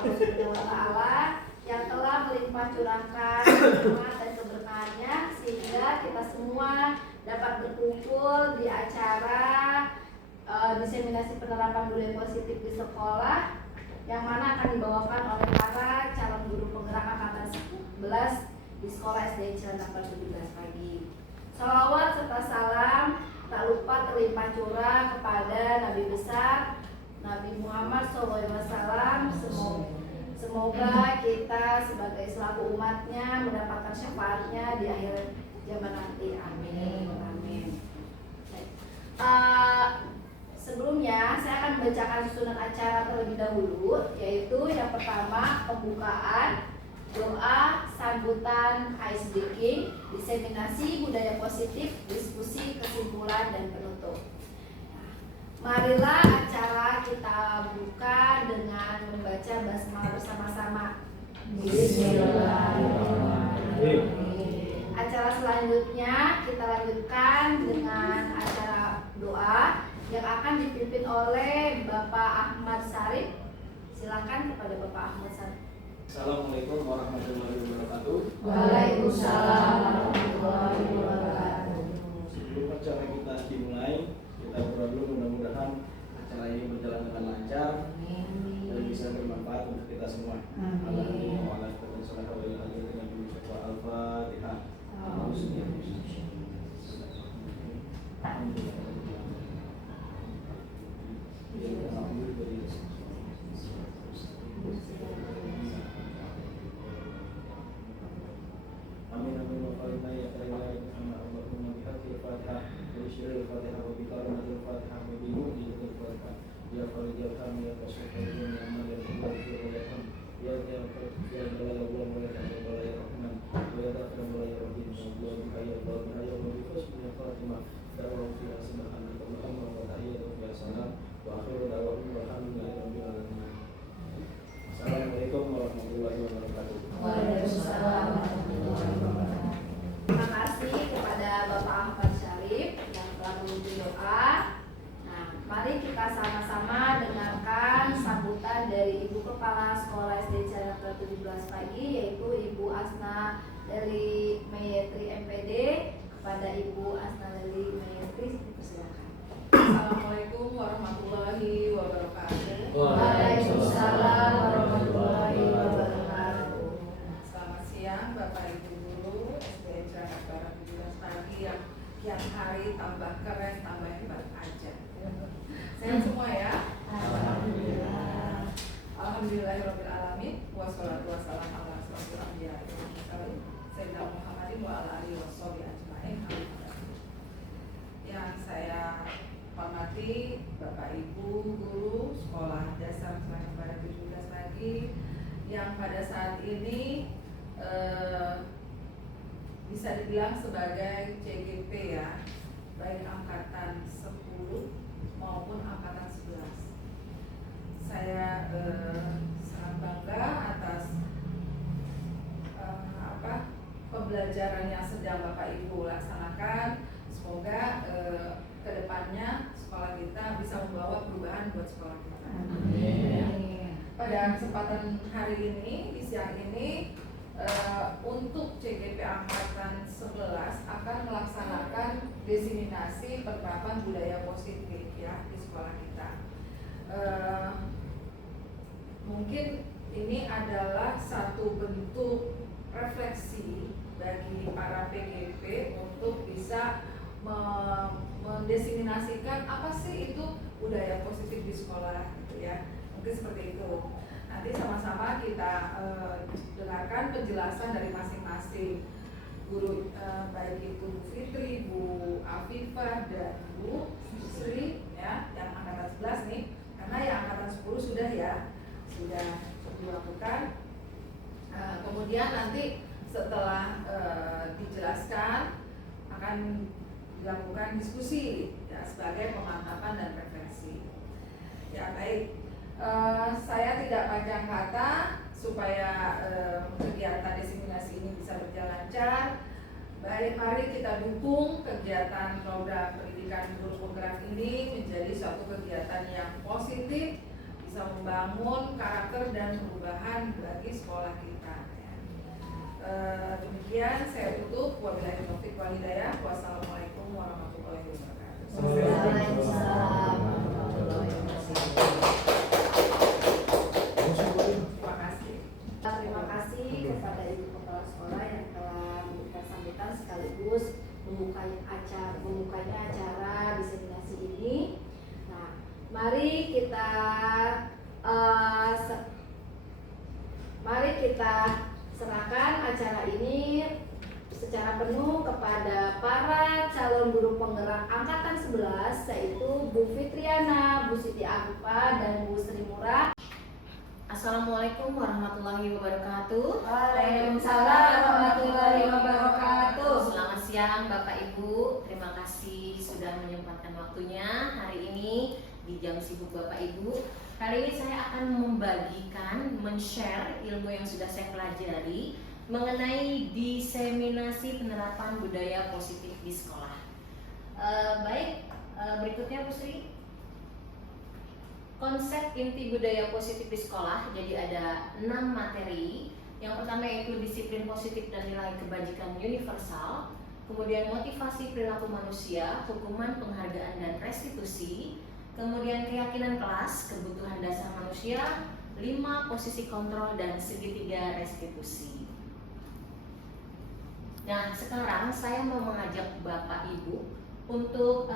Allah Subhanahu wa taala yang telah melimpah curahkan rahmat dan keberkahannya sehingga kita semua dapat berkumpul di acara diseminasi penerapan budaya positif di sekolah yang mana akan dibawakan oleh para calon guru penggerak angkatan 11 di sekolah SD Cilandak 17 pagi. Salawat serta salam tak lupa terlimpah curah kepada Nabi besar Nabi Muhammad SAW. Semoga kita sebagai selaku umatnya mendapatkan syafaatnya di akhir zaman nanti. Amin. Amin. Sebelumnya saya akan membacakan susunan acara terlebih dahulu, yaitu yang pertama pembukaan, doa, sambutan, ice breaking, diseminasi budaya positif, diskusi, kesimpulan, dan penutup. Marilah acara kita buka dengan membaca basmalah bersama-sama. Bismillahirrahmanirrahim. Acara selanjutnya kita lanjutkan dengan acara doa yang akan dipimpin oleh Bapak Ahmad Sarif. Silakan kepada Bapak Ahmad Sarif. Assalamualaikum warahmatullahi wabarakatuh. Waalaikumsalam warahmatullahi wabarakatuh. Sebelum acara kita dimulai, kita berdoa dulu, mudah-mudahan acara ini berjalan dengan lancar dan bisa bermanfaat untuk kita semua. Alhamdulillah. Al-Fatihah. Amin amin wa qarina ya ilahi Allahumma bihaqil Fatihah wa syiril Fatihah wa bikaronatil Fatihah wa bimu'jizatil Fatihah ya farijal kami ya kasufal dunia amal ya Allah ya Rahman ya jalal Allah wa ya jalal ya Rahman wa ya takram wa ya Rahim Allah bihaya Allah bihaya wa bihusnil Fatimah da'wa fiha subhanaka Allahumma wa tahiyyatu fiha salam wa akhiru da'wahum walhamdulillahi rabbil alamin. Assalamualaikum warahmatullahi wabarakatuh. Waalaikumsalam warahmatullahi wabarakatuh. Terima kasih kepada Bapak Ahmad Syarif yang telah memimpin doa. Nah, mari kita sama-sama dengarkan sambutan dari Ibu Kepala Sekolah SD Cilandak 17 pagi, yaitu Ibu Asna dari Mayetri MPD. Kepada Ibu Asna dari Mayetri, silakan. Assalamualaikum warahmatullahi wabarakatuh. Waalaikumsalam warahmatullahi wabarakatuh. Selamat siang Bapak Ibu Guru SD Cilandak Barat 17 pagi yang kian hari tambah keren, tambah hebat aja. Sehat semua ya? Alhamdulillah. Alhamdulillahirabbil alamin. Wassalatu wassalamu ala asyrofil anbiya'i wal mursalin sayyidina Muhammadin wa ala alihi washabihi ajmain. Yang saya hormati Bapak Ibu Guru Sekolah Dasar Cilandak Barat 17 pagi yang pada saat ini bisa dibilang sebagai CGP ya, baik angkatan 10 maupun angkatan 11. Saya sangat bangga atas pembelajaran yang sedang Bapak Ibu laksanakan. Semoga kedepannya sekolah kita bisa membawa perubahan buat sekolah kita. Amin. Pada kesempatan hari ini, di siang ini, untuk CGP Angkatan 11 akan melaksanakan diseminasi penerapan budaya positif ya di sekolah kita. Mungkin ini adalah satu bentuk refleksi bagi para PGP untuk bisa mendeseminasikan apa sih itu budaya positif di sekolah gitu ya. Mungkin seperti itu. Nanti sama-sama kita dengarkan penjelasan dari masing-masing guru, baik itu Bu Fitri, Bu Afifah, dan Bu Sri ya, yang angkatan 11 nih. Karena yang angkatan 10 sudah ya, sudah dilakukan. Kemudian nanti setelah dijelaskan akan dilakukan diskusi ya, sebagai pemantapan dan refleksi. Ya baik, saya tidak panjang kata supaya kegiatan diseminasi ini bisa berjalan lancar. Baik, mari kita dukung kegiatan program pendidikan guru penggerak ini menjadi suatu kegiatan yang positif, bisa bisa membangun karakter dan perubahan bagi sekolah kita. Demikian saya tutup. Wabillahi taufiq wal hidayah. Wassalamualaikum warahmatullahi wabarakatuh. Waalaikumsalam warahmatullahi wabarakatuh. Terima kasih. Terima kasih kepada Ibu Kepala Sekolah yang telah memberikan sambutan sekaligus membukanya acara diseminasi ini. Nah, mari kita serahkan acara ini secara penuh kepada para calon guru penggerak angkatan 11, yaitu Bu Fitriana, Bu Siti Afifa, dan Bu Sri Murah. Assalamualaikum warahmatullahi wabarakatuh. Waalaikumsalam warahmatullahi wabarakatuh. Selamat siang Bapak Ibu. Terima kasih sudah menyempatkan waktunya hari ini di jam sibuk Bapak Ibu. Kali ini saya akan men-share ilmu yang sudah saya pelajari mengenai diseminasi penerapan budaya positif di sekolah. Berikutnya Bu Sri. Konsep inti budaya positif di sekolah, jadi ada 6 materi. Yang pertama yaitu disiplin positif dan nilai kebajikan universal, kemudian motivasi perilaku manusia, hukuman, penghargaan, dan restitusi, kemudian keyakinan kelas, kebutuhan dasar manusia, 5 posisi kontrol, dan segitiga restitusi. Nah, sekarang saya mau mengajak Bapak Ibu untuk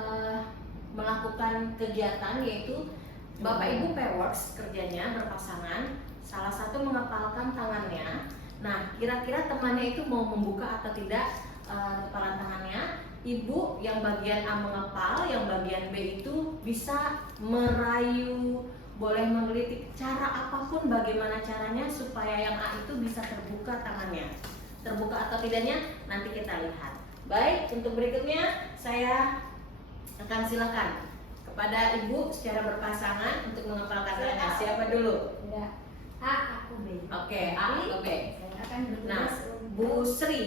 melakukan kegiatan, yaitu Bapak Ibu pairworks, kerjanya berpasangan, salah satu mengepalkan tangannya. Nah, kira-kira temannya itu mau membuka atau tidak kepalan tangannya. Ibu yang bagian A mengepal, yang bagian B itu bisa merayu, boleh menggelitik, cara apapun bagaimana caranya supaya yang A itu bisa terbuka tangannya. Terbuka atau tidaknya nanti kita lihat. Baik, untuk berikutnya saya akan silakan kepada Ibu secara berpasangan untuk mengepalkan tangannya. Siapa dulu? Enggak. A, aku B. Oke, A atau B. Saya akan bertugas Nah, untuk Bu Sri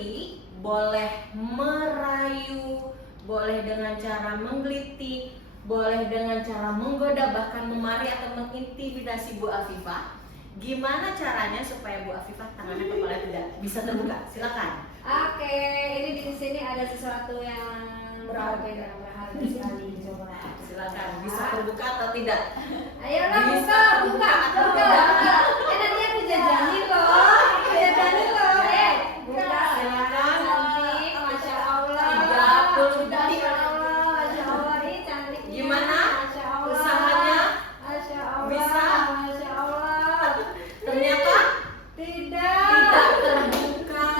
boleh merayu, boleh dengan cara menggelitik, boleh dengan cara menggoda, bahkan memari atau mengintimidasi Bu Afifah. Gimana caranya supaya Bu Afifah tangannya kepala tidak bisa terbuka? Silakan. Oke, ini di sini ada sesuatu yang berharga sekali. Coba. Silakan. Bisa terbuka atau tidak? Ayolah Bisa buka. terbuka. Nanti aku jajanin loh. Jajanin loh. Buka. Silakan. Cantik, masya Allah. 30 detik. Masya Allah, masya Allah. Ini cantik. Gimana? Masya Allah. Usahanya? Masya Allah. Bisa? Masya Allah. Ternyata Tidak. tidak terbuka.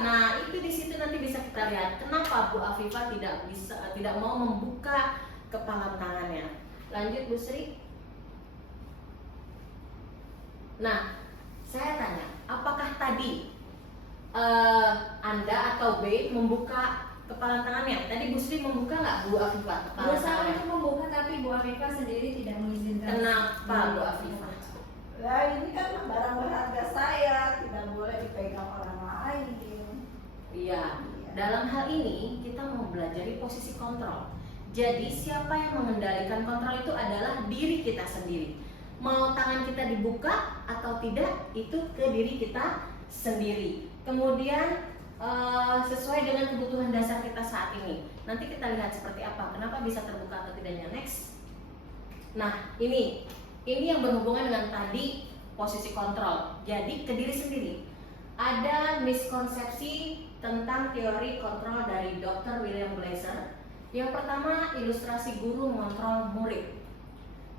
Nah, itu di situ nanti bisa kita lihat kenapa Bu Afifah tidak mau membuka kepala tangannya. Lanjut Bu Sri. Nah, saya tanya, apakah tadi Anda atau B membuka kepala tangannya? Tadi Bu Sri membuka nggak Bu Afifah kepala Berusaha tangannya? untuk membuka tapi Bu Afifah sendiri tidak mengizinkan. Kenapa Bu Afifah? Lah ini kan barang berharga saya, tidak boleh dipegang orang lain. Iya. Dalam hal ini kita mau belajar posisi kontrol. Jadi siapa yang mengendalikan kontrol itu adalah diri kita sendiri. Mau tangan kita dibuka atau tidak itu ke diri kita sendiri. Kemudian sesuai dengan kebutuhan dasar kita saat ini. Nanti kita lihat seperti apa. Kenapa bisa terbuka atau tidaknya. Next. Nah, ini yang berhubungan dengan tadi posisi kontrol. Jadi ke diri sendiri. Ada miskonsepsi tentang teori kontrol dari Dr. William Glasser. Yang pertama, ilustrasi guru mengontrol murid.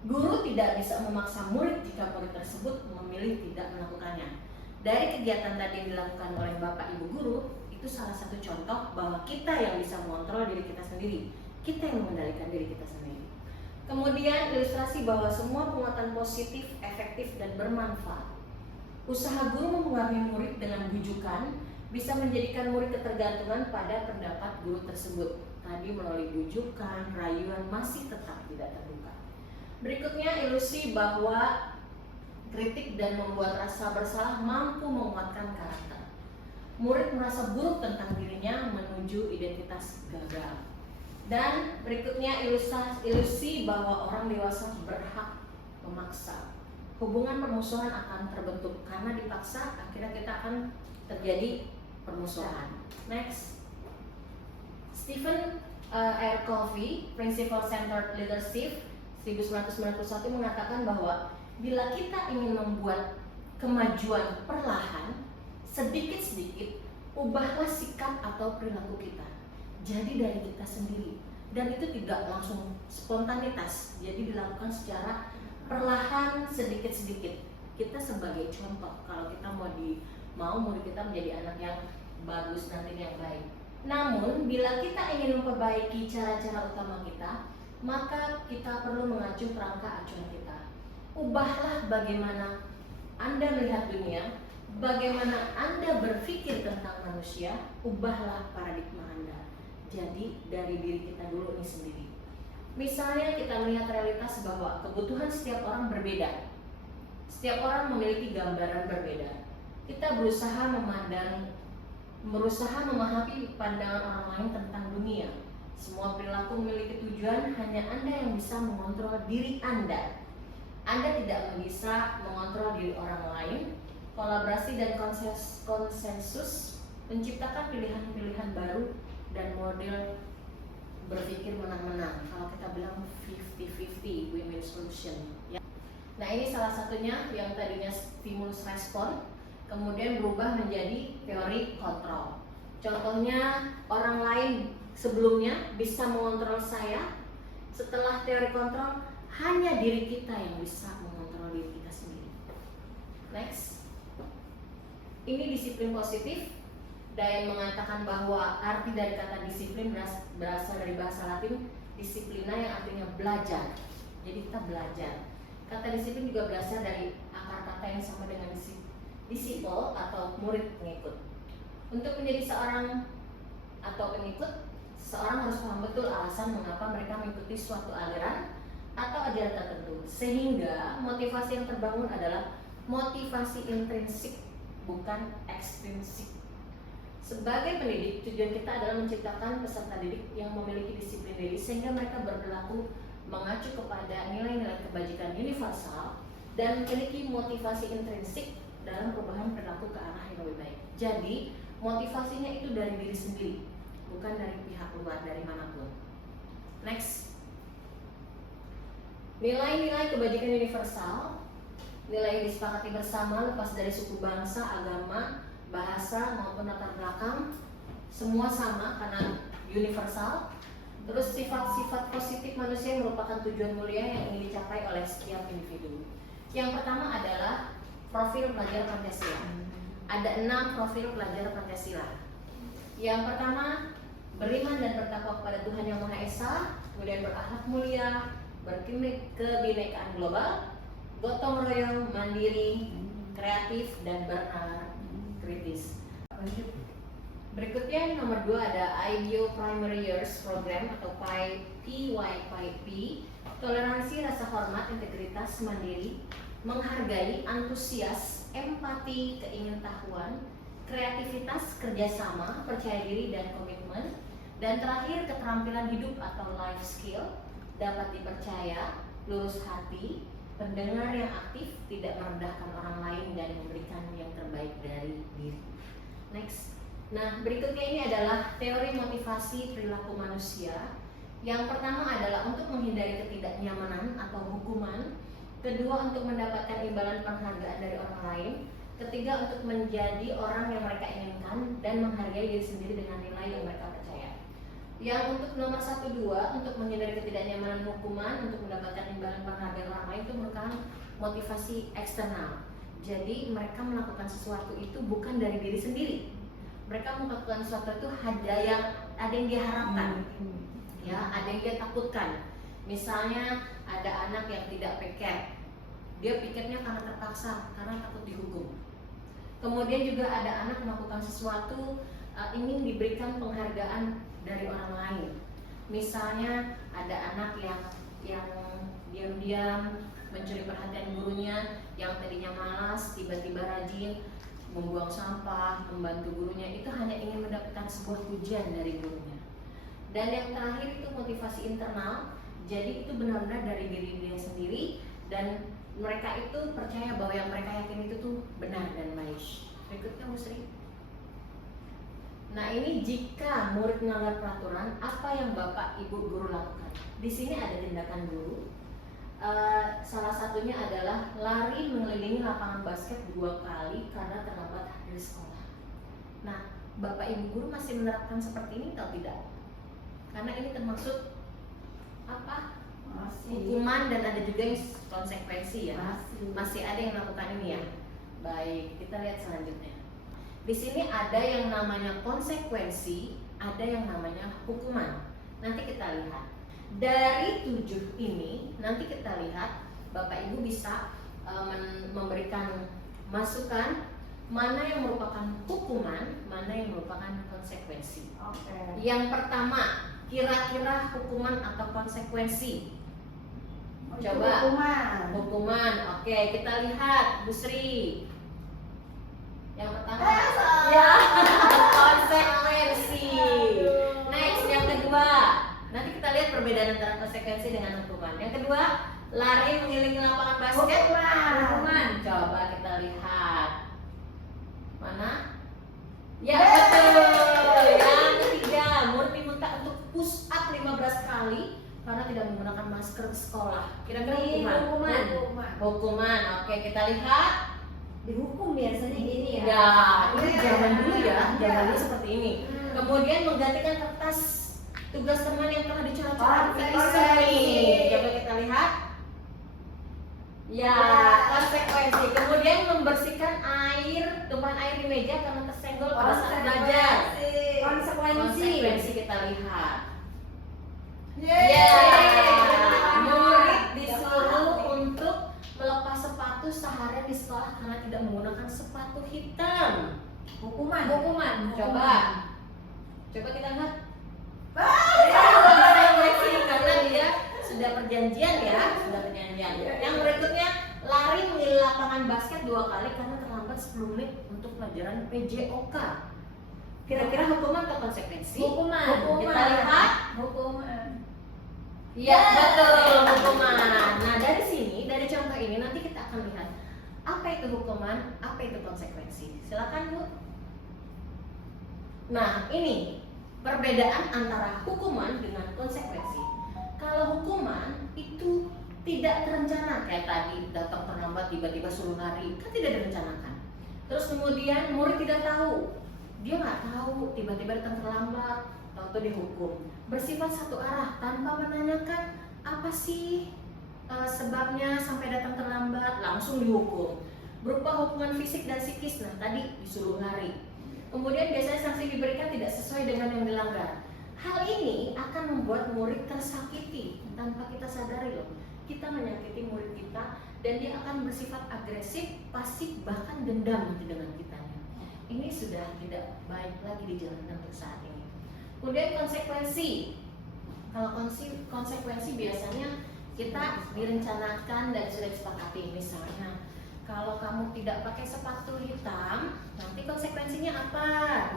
Guru tidak bisa memaksa murid jika murid tersebut memilih tidak melakukannya. Dari kegiatan tadi yang dilakukan oleh Bapak Ibu guru, itu salah satu contoh bahwa kita yang bisa mengontrol diri kita sendiri. Kita yang mengendalikan diri kita sendiri. Kemudian ilustrasi bahwa semua penguatan positif, efektif, dan bermanfaat. Usaha guru mempengaruhi murid dengan bujukan bisa menjadikan murid ketergantungan pada pendapat guru tersebut. Tadi melalui bujukan, rayuan masih tetap tidak terbuka. Berikutnya ilusi bahwa kritik dan membuat rasa bersalah mampu menguatkan karakter. Murid merasa buruk tentang dirinya menuju identitas gagal. Dan berikutnya ilusi bahwa orang dewasa berhak memaksa. hubungan permusuhan akan terbentuk karena dipaksa, akhirnya kita akan terjadi permusuhan. Next, Stephen R. Covey, Principle Centered Leadership 1991 mengatakan bahwa bila kita ingin membuat kemajuan perlahan, sedikit-sedikit, ubahlah sikap atau perilaku kita. Jadi dari kita sendiri, dan itu tidak langsung spontanitas, jadi dilakukan secara perlahan, sedikit-sedikit. Kita sebagai contoh, kalau kita mau murid kita menjadi anak yang bagus, nanti yang baik. Namun bila kita ingin memperbaiki cara-cara utama kita, maka kita perlu mengacu kerangka acuan kita. Ubahlah bagaimana Anda melihat dunia, bagaimana Anda berpikir tentang manusia, ubahlah paradigma Anda. Jadi dari diri kita dulu nih sendiri. Misalnya kita melihat realitas bahwa kebutuhan setiap orang berbeda. Setiap orang memiliki gambaran berbeda. Kita berusaha memahami pandangan orang lain tentang dunia. Semua perilaku memiliki tujuan, hanya Anda yang bisa mengontrol diri Anda. Anda tidak bisa mengontrol diri orang lain. Kolaborasi dan konsensus menciptakan pilihan-pilihan baru dan model berpikir menang-menang. Kalau kita bilang 50-50 win-win solution. Ya. Nah ini salah satunya yang tadinya stimulus respon, kemudian berubah menjadi teori kontrol. Contohnya orang lain sebelumnya bisa mengontrol saya, setelah teori kontrol hanya diri kita yang bisa mengontrol diri kita sendiri. Next, ini disiplin positif. Dayan mengatakan bahwa arti dari kata disiplin berasal dari bahasa Latin disiplina yang artinya belajar. Jadi kita belajar. Kata disiplin juga berasal dari akar kata yang sama dengan disciple atau murid pengikut. Untuk menjadi seorang atau pengikut, seseorang harus paham betul alasan mengapa mereka mengikuti suatu aliran atau ajaran tertentu, sehingga motivasi yang terbangun adalah motivasi intrinsik, bukan ekstrinsik. Sebagai pendidik, tujuan kita adalah menciptakan peserta didik yang memiliki disiplin diri sehingga mereka berperilaku mengacu kepada nilai-nilai kebajikan universal dan memiliki motivasi intrinsik dalam perubahan perilaku ke arah yang lebih baik. Jadi, motivasinya itu dari diri sendiri, bukan dari pihak luar, dari manapun. Next, nilai-nilai kebajikan universal, nilai yang disepakati bersama lepas dari suku bangsa, agama, bahasa maupun latar belakang, semua sama karena universal. Terus sifat-sifat positif manusia yang merupakan tujuan mulia yang ingin dicapai oleh setiap individu. Yang pertama adalah profil pelajar Pancasila. Ada 6 profil pelajar Pancasila. Yang pertama, beriman dan bertakwa kepada Tuhan Yang Maha Esa, kemudian berakhlak mulia, kebinekaan global, gotong royong, mandiri, kreatif, dan kritis. Berikutnya yang nomor 2 ada IDEO Primary Years Program atau PYP, toleransi, rasa hormat, integritas, mandiri, menghargai, antusias, empati, keingintahuan, kreativitas, kerjasama, percaya diri, dan komitmen. Dan terakhir keterampilan hidup atau life skill, dapat dipercaya, lurus hati, pendengar yang aktif, tidak merendahkan orang lain, dan memberikan yang terbaik dari diri. Next. Nah, berikutnya ini adalah teori motivasi perilaku manusia. Yang pertama adalah untuk menghindari ketidaknyamanan atau hukuman. Kedua, untuk mendapatkan imbalan penghargaan dari orang lain. Ketiga, untuk menjadi orang yang mereka inginkan dan menghargai diri sendiri dengan nilai yang mereka percaya. Yang untuk nomor 1, 2, untuk menghindari ketidaknyamanan hukuman, untuk mendapatkan imbalan penghargaan orang lain, itu merupakan motivasi eksternal. Jadi mereka melakukan sesuatu itu bukan dari diri sendiri. Mereka melakukan sesuatu itu ada yang dia harapkan, ya, ada yang dia takutkan. Misalnya ada anak yang tidak piket, dia piketnya karena terpaksa, karena takut dihukum. Kemudian juga ada anak melakukan sesuatu ingin diberikan penghargaan dari orang lain. Misalnya ada anak yang diam-diam mencuri perhatian gurunya, yang tadinya malas tiba-tiba rajin membuang sampah, membantu gurunya, itu hanya ingin mendapatkan sebuah pujian dari gurunya. Dan yang terakhir itu motivasi internal, jadi itu benar-benar dari diri dia sendiri dan mereka itu percaya bahwa yang mereka yakin itu tuh benar dan baik. Berikutnya Bu Sri. Nah, ini jika murid melanggar peraturan, apa yang Bapak Ibu guru lakukan? Di sini ada tindakan guru. Salah satunya adalah lari mengelilingi lapangan basket 2 kali karena terlambat hadir sekolah. Nah, Bapak Ibu guru masih menerapkan seperti ini atau tidak? Karena ini termasuk apa? Hukuman dan ada juga yang konsekuensi ya. Masih ada yang melakukan ini ya. Baik, kita lihat selanjutnya. Di sini ada yang namanya konsekuensi, ada yang namanya hukuman. Nanti kita lihat. Dari 7 ini, nanti kita lihat Bapak Ibu bisa memberikan masukan mana yang merupakan hukuman, mana yang merupakan konsekuensi. Oke. Yang pertama, kira-kira hukuman atau konsekuensi? Coba. Hukuman. Oke, kita lihat Bu Sri. Yang pertama. Ya, konsekuensi. Next, yang kedua. Nanti kita lihat perbedaan antara konsekuensi dengan hukuman. Yang kedua, lari mengelilingi lapangan basket. Hukuman. Coba kita lihat. Mana? Ya, betul. Yang ketiga, murid diminta untuk push up 15 kali karena tidak menggunakan masker di sekolah. Kira-kira hukuman. Hukuman. Oke, kita lihat. Dihukum biasanya gini ya. Ya, ini zaman dulu ya. Zaman dulu seperti ini. Kemudian menggantikan kertas tugas teman yang telah dicoret-coret ini. Coba kita lihat. Ya, konsekuensi. Kemudian membersihkan tumpahan air di meja karena tersenggol pada saat belajar. Konsekuensi kita lihat. Ya, murid disuruh untuk melepas sepatu seharian di sekolah karena tidak menggunakan sepatu hitam. Hukuman. Coba kita lihat. Karena dia sudah perjanjian ya, Yang berikutnya, lari mengelilingi lapangan basket 2 kali karena terlambat 10 menit untuk pelajaran PJOK. Kira-kira hukuman atau konsekuensi? Hukuman. Kita lihat. Hukuman. Ya, betul, hukuman. Nah, dari sini, dari contoh ini nanti kita akan lihat apa itu hukuman, apa itu konsekuensi. Silakan Bu. Nah, ini perbedaan antara hukuman dengan konsekuensi. Kalau hukuman itu tidak terencana, kayak tadi datang terlambat tiba-tiba suruh lari, kan tidak direncanakan. Terus kemudian murid tidak tahu, dia nggak tahu tiba-tiba datang terlambat, atau dihukum. Bersifat satu arah tanpa menanyakan apa sih sebabnya sampai datang terlambat, langsung dihukum. Berupa hukuman fisik dan psikis. Nah, tadi disuruh lari. Kemudian biasanya sanksi diberikan tidak sesuai dengan yang dilanggar. Hal ini akan membuat murid tersakiti tanpa kita sadari loh. Kita menyakiti murid kita dan dia akan bersifat agresif, pasif, bahkan dendam dengan kitanya. Ini sudah tidak baik lagi dijalankan untuk saat ini. Kemudian konsekuensi. Kalau konsekuensi biasanya kita direncanakan dan sudah disepakati. Misalnya, kalau kamu tidak pakai sepatu hitam, nanti konsekuensinya apa?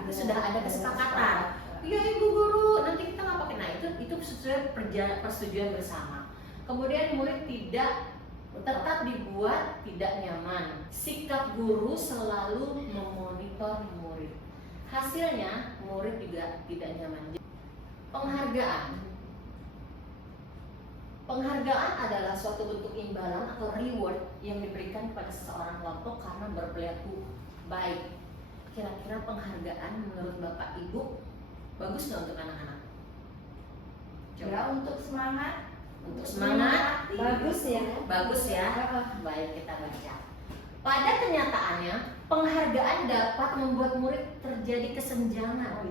Itu sudah ada kesepakatan. Iya Ibu Guru, nanti kita nggak pakai. Nah, itu sesuai persetujuan bersama. Kemudian murid tetap dibuat tidak nyaman. Sikap guru selalu memonitor murid. Hasilnya murid juga tidak nyaman. Penghargaan adalah suatu bentuk imbalan atau reward yang diberikan kepada seseorang kelompok karena berperilaku baik. Kira-kira penghargaan menurut Bapak Ibu bagus nggak untuk anak-anak? Ya, untuk semangat. Untuk semangat, Bagus ya. bagus ya. Baik, kita baca. Pada kenyataannya, penghargaan dapat membuat murid terjadi kesenjangan,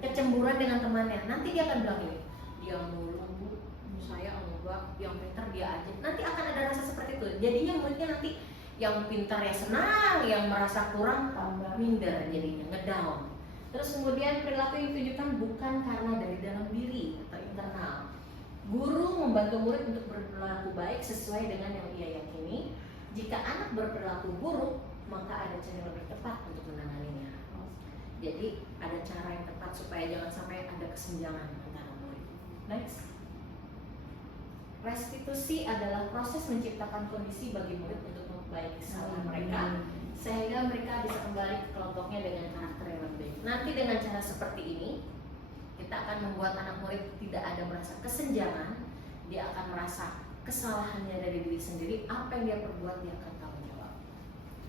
kecemburuan dengan temannya. Nanti dia akan bilang ini, dia mulu, saya enggak, yang pintar dia aja. Nanti akan ada rasa seperti itu. Jadinya muridnya nanti yang pintar ya senang, yang merasa kurang minder jadinya, ngedown. Terus kemudian perilaku yang ditujukan bukan karena dari dalam diri atau internal. Guru membantu murid untuk berperilaku baik sesuai dengan yang ia yakini. Jika anak berperilaku buruk, maka ada cara yang lebih tepat untuk menanganinya. Jadi ada cara yang tepat supaya jangan sampai ada kesenjangan antara murid. Next. Restitusi adalah proses menciptakan kondisi bagi murid untuk memperbaiki kesalahan mereka sehingga mereka bisa kembali ke kelompoknya dengan karakter yang lebih baik. Nanti dengan cara seperti ini kita akan membuat anak murid tidak ada merasa kesenjangan, dia akan merasa kesalahannya dari diri sendiri, apa yang dia perbuat dia akan tanggung jawab.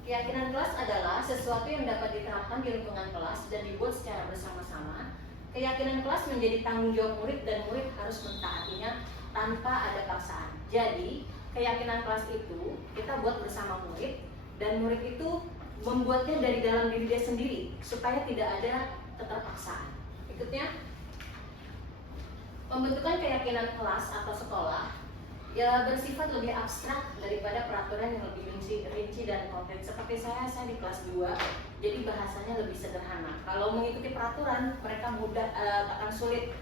Keyakinan kelas adalah sesuatu yang dapat diterapkan di lingkungan kelas dan dibuat secara bersama-sama. Keyakinan kelas menjadi tanggung jawab murid dan murid harus mentaatinya tanpa ada paksaan. Jadi, keyakinan kelas itu kita buat bersama murid dan murid itu membuatnya dari dalam diri dia sendiri supaya tidak ada keterpaksaan. Berikutnya, pembentukan keyakinan kelas atau sekolah ya bersifat lebih abstrak daripada peraturan yang lebih rinci dan konkret. Seperti saya di kelas 2, jadi bahasanya lebih sederhana. Kalau mengikuti peraturan, mereka mudah akan sulit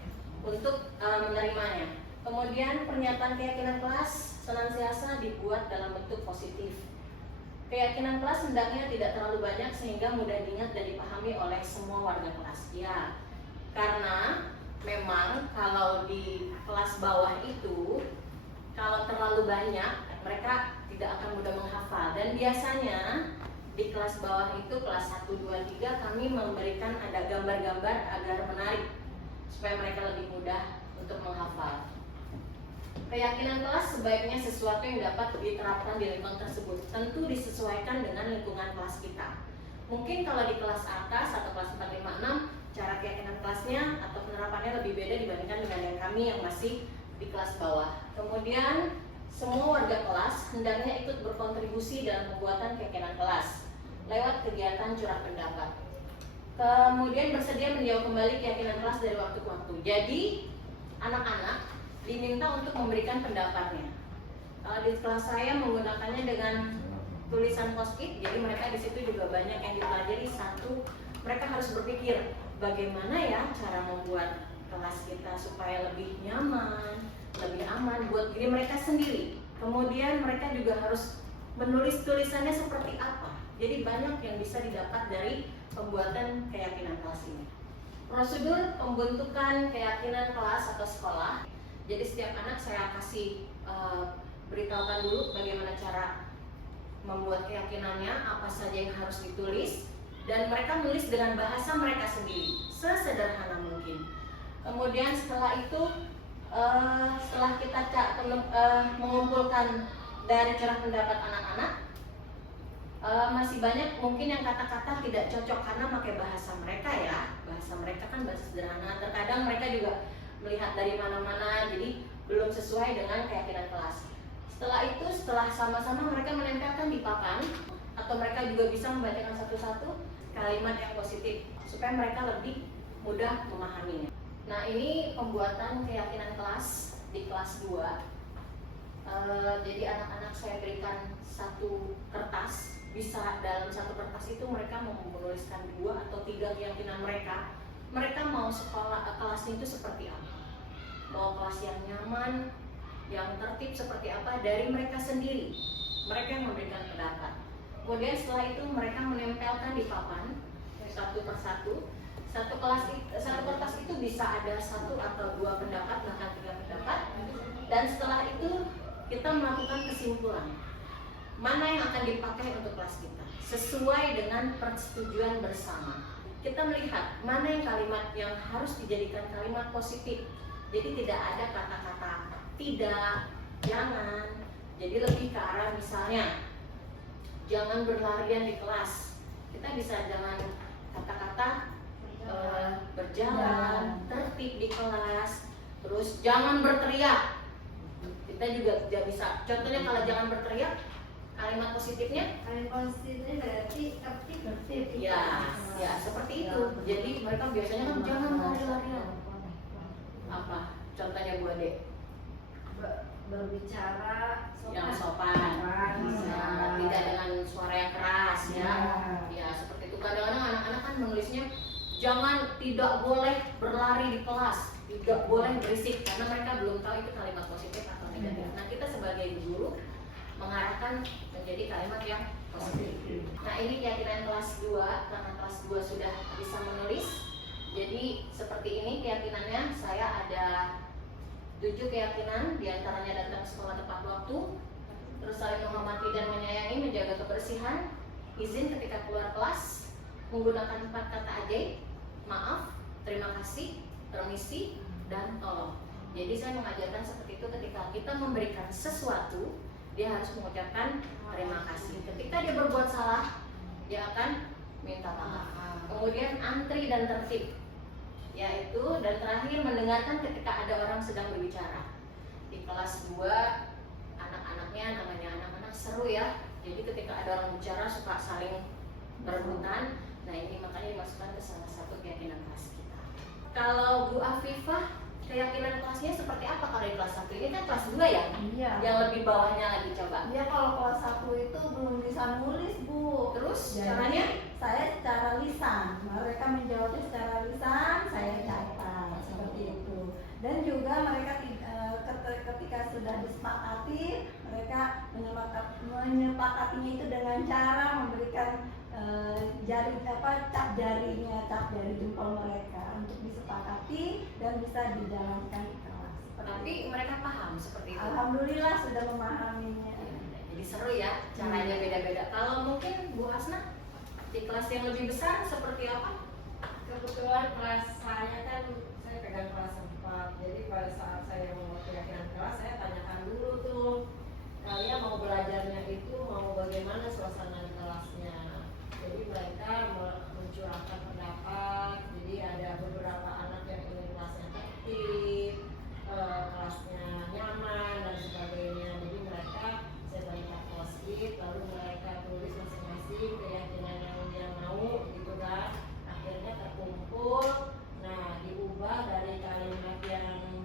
untuk menerimanya. Kemudian pernyataan keyakinan kelas senantiasa dibuat dalam bentuk positif. Keyakinan kelas hendaknya tidak terlalu banyak sehingga mudah diingat dan dipahami oleh semua warga kelas. Ya, karena memang kalau di kelas bawah itu kalau terlalu banyak mereka tidak akan mudah menghafal, dan biasanya di kelas bawah itu kelas 1, 2, 3 kami memberikan ada gambar-gambar agar menarik supaya mereka lebih mudah untuk menghafal. Keyakinan kelas sebaiknya sesuatu yang dapat diterapkan di lingkungan tersebut, tentu disesuaikan dengan lingkungan kelas kita. Mungkin kalau di kelas atas atau kelas 4, 5, 6 cara keyakinan kelasnya atau penerapannya lebih beda dibandingkan dengan yang kami yang masih di kelas bawah. Kemudian semua warga kelas hendaknya ikut berkontribusi dalam pembuatan keyakinan kelas lewat kegiatan curah pendapat. Kemudian bersedia menjawab kembali keyakinan kelas dari waktu ke waktu. Jadi anak-anak diminta untuk memberikan pendapatnya. Di kelas saya menggunakannya dengan tulisan post-it, jadi mereka di situ juga banyak yang dipelajari. Satu, mereka harus berpikir bagaimana ya cara membuat kelas kita supaya lebih nyaman, lebih aman buat diri mereka sendiri. Kemudian mereka juga harus menulis tulisannya seperti apa. Jadi banyak yang bisa didapat dari pembuatan keyakinan kelas ini. Prosedur pembentukan keyakinan kelas atau sekolah. Jadi setiap anak saya kasih beritahukan dulu bagaimana cara membuat keyakinannya, apa saja yang harus ditulis, dan mereka menulis dengan bahasa mereka sendiri, sesederhana mungkin. Kemudian setelah itu, setelah kita mengumpulkan dari curah pendapat anak-anak, masih banyak mungkin yang kata-kata tidak cocok karena pakai bahasa mereka ya. Bahasa mereka kan bahasa sederhana, terkadang mereka juga melihat dari mana-mana, jadi belum sesuai dengan keyakinan kelas. Setelah itu, setelah sama-sama mereka menempelkan di papan, atau mereka juga bisa membacakan satu-satu kalimat yang positif supaya mereka lebih mudah memahaminya. Nah, ini pembuatan keyakinan kelas di kelas 2. Jadi anak-anak saya berikan satu kertas, bisa dalam satu kertas itu mereka mau menuliskan 2 atau 3 keyakinan mereka. Mereka mau sekolah kelasnya itu seperti apa? Mau kelas yang nyaman, yang tertib seperti apa, dari mereka sendiri. Mereka yang memberikan pendapat. Kemudian setelah itu mereka menempelkan di papan satu persatu. Satu kertas itu bisa ada 1 atau 2 pendapat, bahkan 3 pendapat. Dan setelah itu kita melakukan kesimpulan. Mana yang akan dipakai untuk kelas kita sesuai dengan persetujuan bersama. Kita melihat mana yang kalimat yang harus dijadikan kalimat positif. Jadi tidak ada kata-kata tidak, jangan. Jadi lebih ke arah misalnya jangan berlarian di kelas. Kita bisa jangan kata-kata berjalan, tertib di kelas. Terus jangan berteriak. Kita juga tidak bisa. Contohnya kalau jangan berteriak, kalimat positifnya? Kalimat positifnya berarti tertib. Ya, ya seperti itu. Jadi mereka biasanya kan jangan lari-larian. Apa? Contohnya Bu Ade? Berbicara Yang sopan. Ya, tidak dengan suara yang keras ya. Ya seperti itu. Kadang-kadang anak-anak kan menulisnya jangan, tidak boleh berlari di kelas, tidak boleh berisik, karena mereka belum tahu itu kalimat positif atau negatif. Nah, kita sebagai guru mengarahkan menjadi kalimat yang positif. Nah, ini keyakinan kelas 2, karena kelas 2 sudah bisa menulis. Jadi seperti ini keyakinannya. Saya ada 7 keyakinan, diantaranya datang sekolah tepat waktu, terus saling menghormati dan menyayangi, menjaga kebersihan, izin ketika keluar kelas, menggunakan 4 kata ajaib, maaf, terima kasih, permisi, dan tolong. Jadi saya mengajarkan seperti itu ketika kita memberikan sesuatu, dia harus mengucapkan terima kasih. Ketika dia berbuat salah, dia akan minta maaf. Kemudian antri dan tertib, yaitu dan terakhir mendengarkan ketika ada orang sedang berbicara. Di kelas 2 anak-anaknya namanya anak-anak seru ya. Jadi ketika ada orang bicara suka saling berebutan. Nah ini makanya dimasukkan ke salah satu keyakinan kelas kita. Kalau Bu Afifah, keyakinan kelasnya seperti apa kalau di kelas 1? Ini kan kelas 2 ya? Iya. Yang lebih bawahnya lagi coba. Dia kalau kelas 1 itu belum bisa nulis, Bu. Terus Jadi, caranya? saya secara lisan. Mereka menjawabnya secara lisan, saya catat seperti itu. Dan juga mereka ketika sudah disepakati, mereka menyepakatinya itu dengan cara memberikan cap jari jempol mereka untuk disepakati dan bisa dijalankan di kelas. Tapi mereka paham seperti itu. Alhamdulillah sudah memahaminya. Jadi seru ya, caranya beda-beda. Kalau mungkin Bu Hasna di kelas yang lebih besar seperti apa? Kebetulan kelas saya kan saya pegang kelas 4. Jadi pada saat saya mau keyakinan kelas, saya tanyakan dulu tuh kalian mau belajarnya itu mau bagaimana suasana di kelasnya. Jadi mereka mencurahkan pendapat. Jadi ada beberapa anak yang ingin kelasnya tertib, kelasnya nyaman dan sebagainya. Jadi mereka saya berikan post-it, lalu mereka tulis masing-masing keyakinan yang dia mau gitu kan. Akhirnya terkumpul. Nah, diubah dari kalimat yang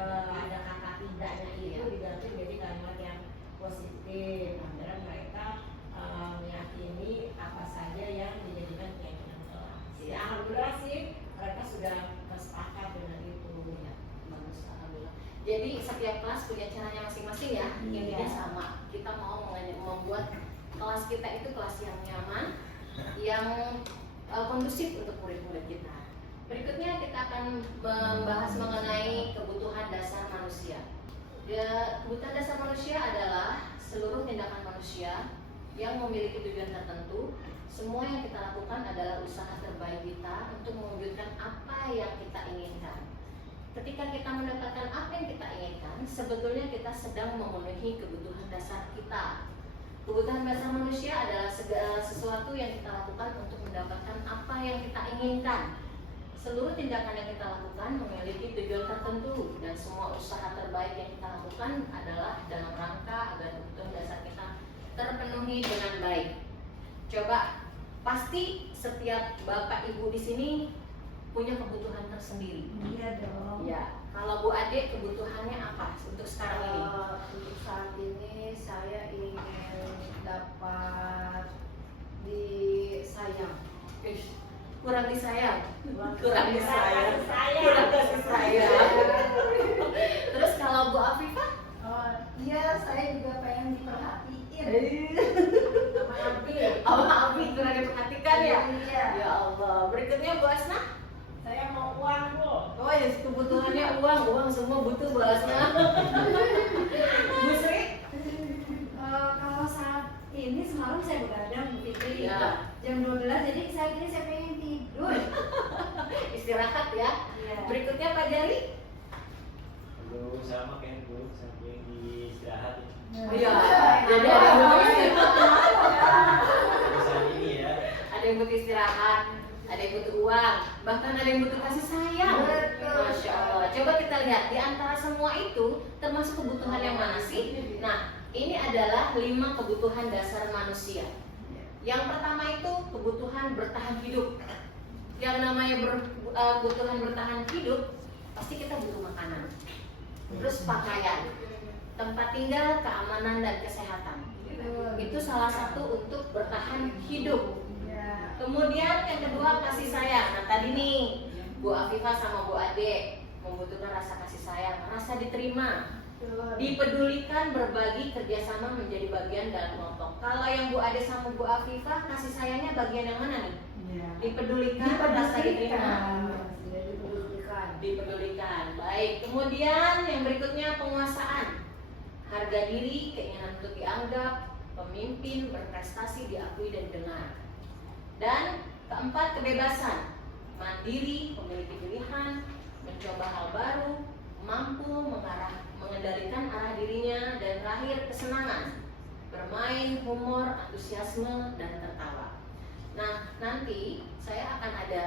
ada kata tidaknya itu diganti menjadi kalimat yang positif. Akhirnya mereka meyakini apa saja yang dijadikan keyakinan kelas. Ya, alhamdulillah sih mereka sudah sepakat dengan itu. Ya, bagus, alhamdulillah. Jadi setiap kelas punya caranya masing-masing ya. Intinya sama. Kita mau membuat kelas kita itu kelas yang nyaman, yang kondusif untuk murid-murid kita. Berikutnya kita akan membahas mengenai kebutuhan dasar manusia. Kebutuhan dasar manusia adalah seluruh tindakan manusia yang memiliki tujuan tertentu. Semua yang kita lakukan adalah usaha terbaik kita untuk mewujudkan apa yang kita inginkan. Ketika kita mendapatkan apa yang kita inginkan, sebetulnya kita sedang memenuhi kebutuhan dasar kita. Kebutuhan dasar manusia adalah segala sesuatu yang kita lakukan untuk mendapatkan apa yang kita inginkan. Seluruh tindakan yang kita lakukan memiliki tujuan tertentu, dan semua usaha terbaik yang kita lakukan adalah dalam rangka agar kebutuhan dasar kita terpenuhi dengan baik. Coba, pasti setiap bapak ibu di sini punya kebutuhan tersendiri. Iya dong. Ya, kalau Bu Ade kebutuhannya apa untuk sekarang ini? Untuk saat ini saya ingin dapat disayang. Kurang disayang. Kurang disayang. Saya. Kurang kasih sayang. Terus kalau Bu Afifah? Iya, saya juga pengen diperhatiin. Sama Abi. Sama Abi kurang diperhatikan ya? Iya. Ya Allah. Berikutnya Bu Asna? Saya mau uang, Bu. Oh ya, kebutuhannya uang semua butuh Bu Asna. Bu Sri? Kalau saat ini semalam saya begadang pikir Ya. jam 12, jadi saat ini saya pengen tidur. Istirahat ya. Iya. Berikutnya Pak Jari? Belum sama kan Bu, sampai di istirahat. Iya. Jadi ada yang butuh istirahat. Saat ini ya. Ada yang butuh istirahat, ada yang butuh uang, bahkan ada yang butuh kasih sayang. Betul. Masya Allah. Coba kita lihat di antara semua itu termasuk kebutuhan yang mana sih? Nah, ini adalah 5 kebutuhan dasar manusia. Yang pertama itu kebutuhan bertahan hidup. Yang namanya kebutuhan bertahan hidup, pasti kita butuh makanan, terus pakaian, tempat tinggal, keamanan dan kesehatan. Itu salah satu untuk bertahan hidup. Ya. Kemudian yang kedua kasih sayang. Nah tadi nih Bu Afifah sama Bu Ade membutuhkan rasa kasih sayang, rasa diterima, dipedulikan, berbagi, kerjasama menjadi bagian dalam kelompok. Kalau yang Bu Ade sama Bu Afifah kasih sayangnya bagian yang mana nih? Iya. Dipedulikan, rasa diterima. Sudah dipedulikan. dipedulikan. Baik, kemudian yang berikutnya penguasaan. Harga diri, keinginan untuk dianggap pemimpin, berprestasi, diakui dan didengar. Dan keempat, kebebasan. Mandiri, memiliki pilihan, mencoba hal baru, mampu mengendalikan arah dirinya, dan terakhir kesenangan. Bermain, humor, antusiasme, dan tertawa. Nah, nanti saya akan ada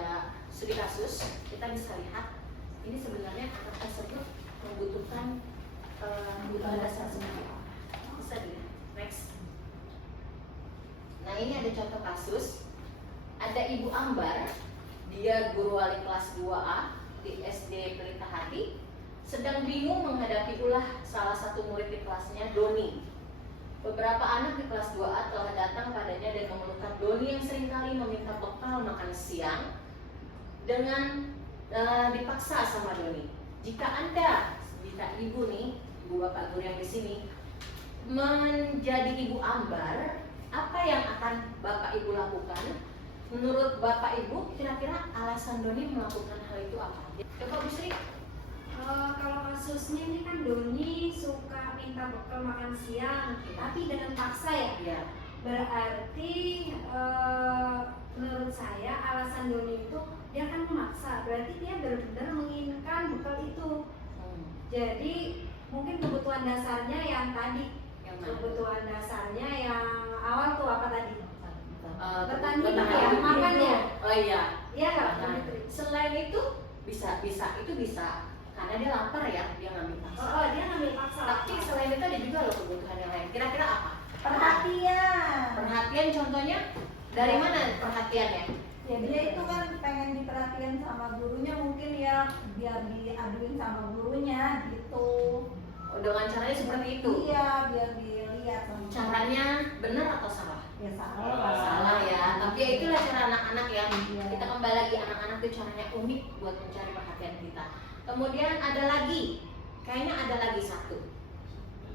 studi kasus. Kita bisa lihat ini sebenarnya anak tersebut membutuhkan kebutuhan dasar semua. Bisa dilihat. Next. Nah, ini ada contoh kasus. Ada Ibu Ambar, dia guru wali kelas 2A di SD Pelita Hati, sedang bingung menghadapi ulah salah satu murid di kelasnya, Doni. Beberapa anak di kelas 2A telah datang padanya dan mengeluhkan Doni yang seringkali meminta bekal makan siang dengan dipaksa sama Doni. Jika ibu nih, ibu bapak guru yang di sini menjadi Ibu Ambar, apa yang akan bapak ibu lakukan? Menurut bapak ibu, kira-kira alasan Doni melakukan hal itu apa? Coba Bu Sri. Kalau kasusnya ini kan Doni suka minta bekal makan siang, tapi dengan paksa ya. Iya. Berarti menurut saya alasan Doni itu dia kan memaksa, berarti dia benar-benar menginginkan bekal itu. Jadi mungkin kebutuhan dasarnya yang tadi, kebutuhan dasarnya yang awal tuh apa tadi? Bertanding ya, makan ya. Oh iya. Iya nggak? Nah, selain itu bisa karena dia lapar ya, dia ngambil paksa. Oh, dia ngambil paksa. Tapi selain itu ada juga loh kebutuhan yang lain. Kira-kira apa? Perhatian. Perhatian contohnya dari mana perhatiannya? Ya dia itu kan pengen diperhatiin sama gurunya, mungkin ya biar diaduin sama gurunya gitu. Oh, dengan caranya seperti itu. Iya, biar dilihat sama Caranya benar atau salah? ya salah. Salah ya. Tapi ya itulah cara anak-anak ya. Iya. Kita kembali lagi, anak-anak itu caranya unik buat mencari perhatian kita. Kemudian ada lagi, kayaknya ada lagi satu.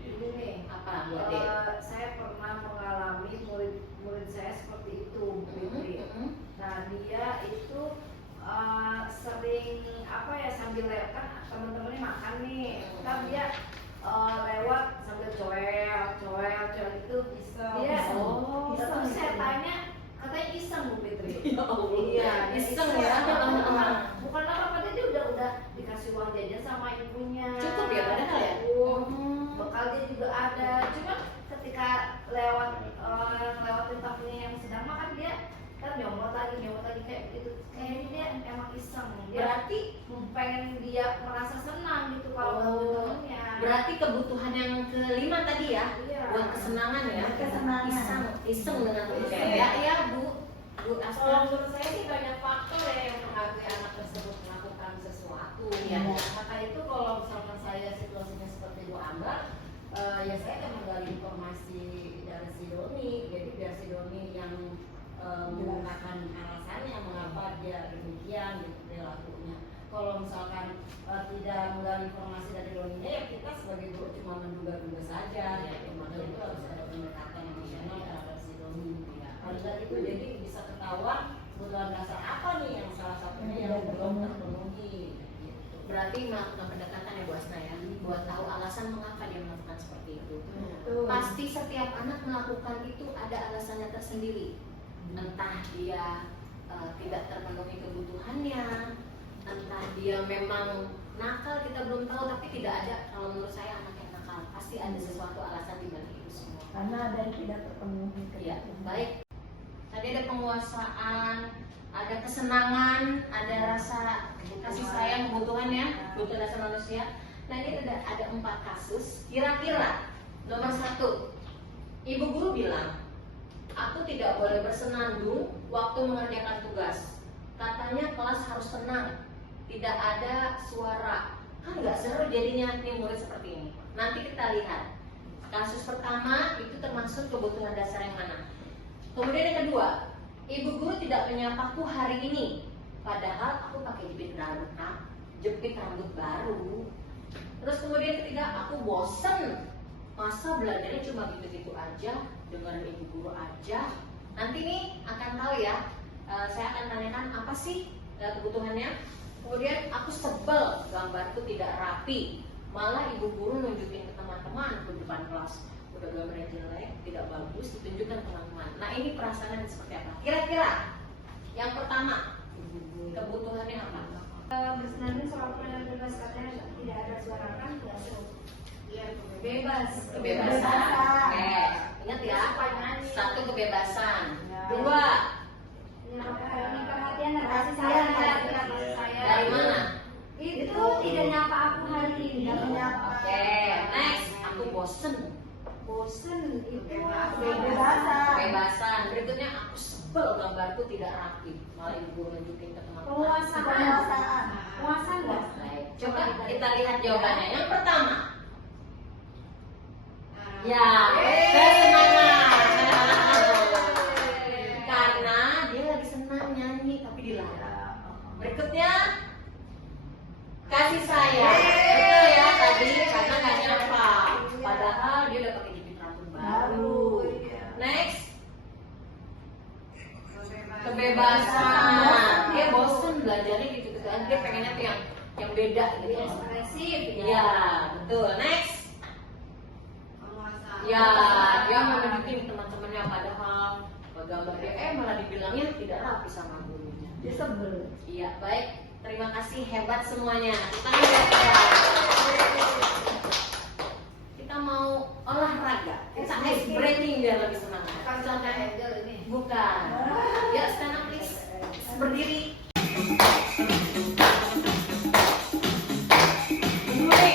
Ini Apa buat Dek? saya pernah mengalami murid saya seperti itu, Bu Fitri. Nah dia itu sering apa ya, sambil lewat kan teman-temannya makan nih, kan dia lewat sambil coel itu dia. Terus saya tanya, katanya iseng Bu Fitri. Ya Allah. Iya, Iseng ya. Bukan apa-apa, dia udah dikasih uang jajan sama ibunya. Cukup ya padahal ya. Bekalnya juga ada, cuma ketika lewatin tamunya yang sedang makan dia kan nyomot lagi kayak gitu. Kayaknya dia emang iseng, dia Berarti pengen dia merasa senang gitu kalau bantu temennya. Berarti kebutuhan yang kelima tadi ya, Iya. buat kesenangan ya. Kesenangan. Iseng dengan temennya. Iya. Ya Bu Kalau Asma. menurut saya sih banyak faktor ya yang mempengaruhi anak tersebut melakukan sesuatu. Iya. Maka itu kalau misalkan saya situasinya seperti Bu Ambar, ya saya akan menggali informasi dari si Doni. Jadi biar si Doni yang mengungkapkan alasannya mengapa dia demikian gitu perilakunya. Kalau misalkan tidak menggali informasi dari Doninya, ya kita sebagai guru cuma menduga-duga saja. Ya, maka itu harus ada pendekatan emosional terhadap si Doni. Kalau dari itu jadi bisa ketahuan kebutuhan dasar apa nih yang salah satunya yang belum terpenuhi. Gitu. Berarti melakukan pendekatan ya Bu Asna ya, buat tahu alasan mengapa dia melakukan seperti itu. Betul. Pasti setiap anak melakukan itu ada alasannya tersendiri. Entah dia tidak terpenuhi kebutuhannya, entah dia memang nakal, kita belum tahu. Tapi tidak ada, kalau menurut saya anak yang nakal pasti ada sesuatu alasan di balik itu semua. Karena ada yang tidak terpenuhi. Iya, baik. Tadi ada penguasaan, ada kesenangan, ada rasa kasih sayang, kebutuhan ya, kebutuhan dasar manusia. Nah ini ada 4 kasus. Kira-kira nomor 1, ibu guru bilang, aku tidak boleh bersenandung waktu mengerjakan tugas. Katanya kelas harus tenang, tidak ada suara. Kan nggak seru jadinya nih murid seperti ini. Nanti kita lihat. Kasus pertama itu termasuk kebutuhan dasar yang mana? Kemudian yang kedua, ibu guru tidak menyapaku hari ini, padahal aku pakai jepit rambut baru. Terus kemudian ketiga, aku bosen, masa belajarnya cuma gitu-gitu aja, dengerin ibu guru aja. Nanti nih akan tahu ya, saya akan tanyakan apa sih kebutuhannya. Kemudian aku sebel gambarku tidak rapi, malah ibu guru nunjukin ke teman-teman ke depan kelas, udah gambarnya jelek, tidak bagus, ditunjukkan teman-teman. Nah ini perasaannya seperti apa? Kira-kira yang pertama kebutuhannya apa? Bersenandung soal bebas katanya tidak ada suarakan, tidak seru. Bebas. Kebebasan. Oke, ingat ya. Satu kebebasan. Dua, Ini perhatian dan kasih sayang dari mana? itu tidak nyapa aku hari ini. Oke, next. Aku bosen. Bosen itu Kebebasan. Berikutnya aku sebel gambarku tidak rapi, malah ibu guru nunjukin ke teman-teman. Penguasaan nggak? Baik, coba kita lihat jawabannya. Yang pertama, ya, bersemangat. Karena dia lagi senang nyanyi tapi dilarang. Berikutnya, kasih sayang. Betul ya tadi karena nggak nyapa. Padahal dia udah pakai jepit rambut baru. Next, kebebasan. Dia bosen belajarnya gitu-gitu aja. Dia pengennya tuh yang beda gitu. Ekspresif. Iya, betul. Next. Ya, dia mau nunjukin teman-temannya padahal gambar dia malah dibilangnya tidak rapi sama gurunya. Dia sebel. Iya, baik. Terima kasih, hebat semuanya. Kita lihat ya. Kita mau olahraga. Kita ice breaking biar lebih semangat. Contohnya Angel ini. Bukan. Ya, stand up please. Berdiri. Mulai.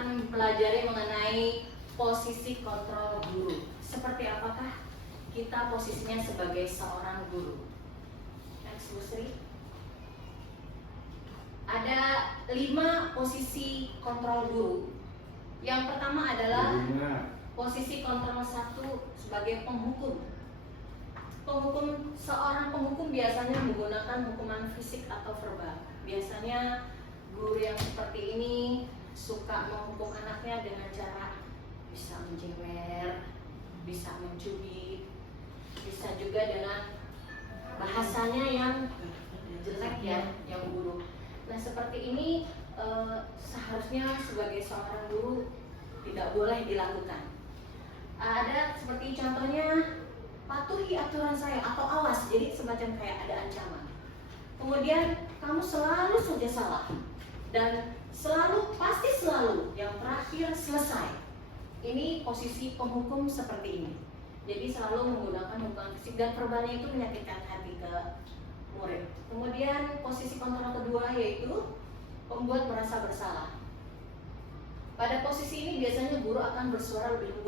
akan mempelajari mengenai posisi kontrol guru. Seperti apakah kita posisinya sebagai seorang guru? Next, Bu Sri. Ada 5 posisi kontrol guru. Yang pertama adalah posisi kontrol 1 sebagai penghukum. Seorang penghukum biasanya menggunakan hukuman fisik atau verbal. Biasanya guru yang seperti ini suka menghukum anaknya dengan cara bisa menjewer, bisa mencubit, bisa juga dengan bahasanya yang jelek ya, yang buruk. Nah seperti ini seharusnya sebagai seorang guru tidak boleh dilakukan. Ada seperti contohnya, patuhi aturan saya atau awas, jadi semacam kayak ada ancaman. Kemudian kamu selalu saja salah dan pasti selalu yang terakhir selesai. Ini posisi penghukum seperti ini. Jadi selalu menggunakan hukuman fisik dan verbalnya itu menyakitkan hati ke murid. Kemudian posisi kontrol kedua yaitu membuat merasa bersalah. Pada posisi ini biasanya guru akan bersuara lebih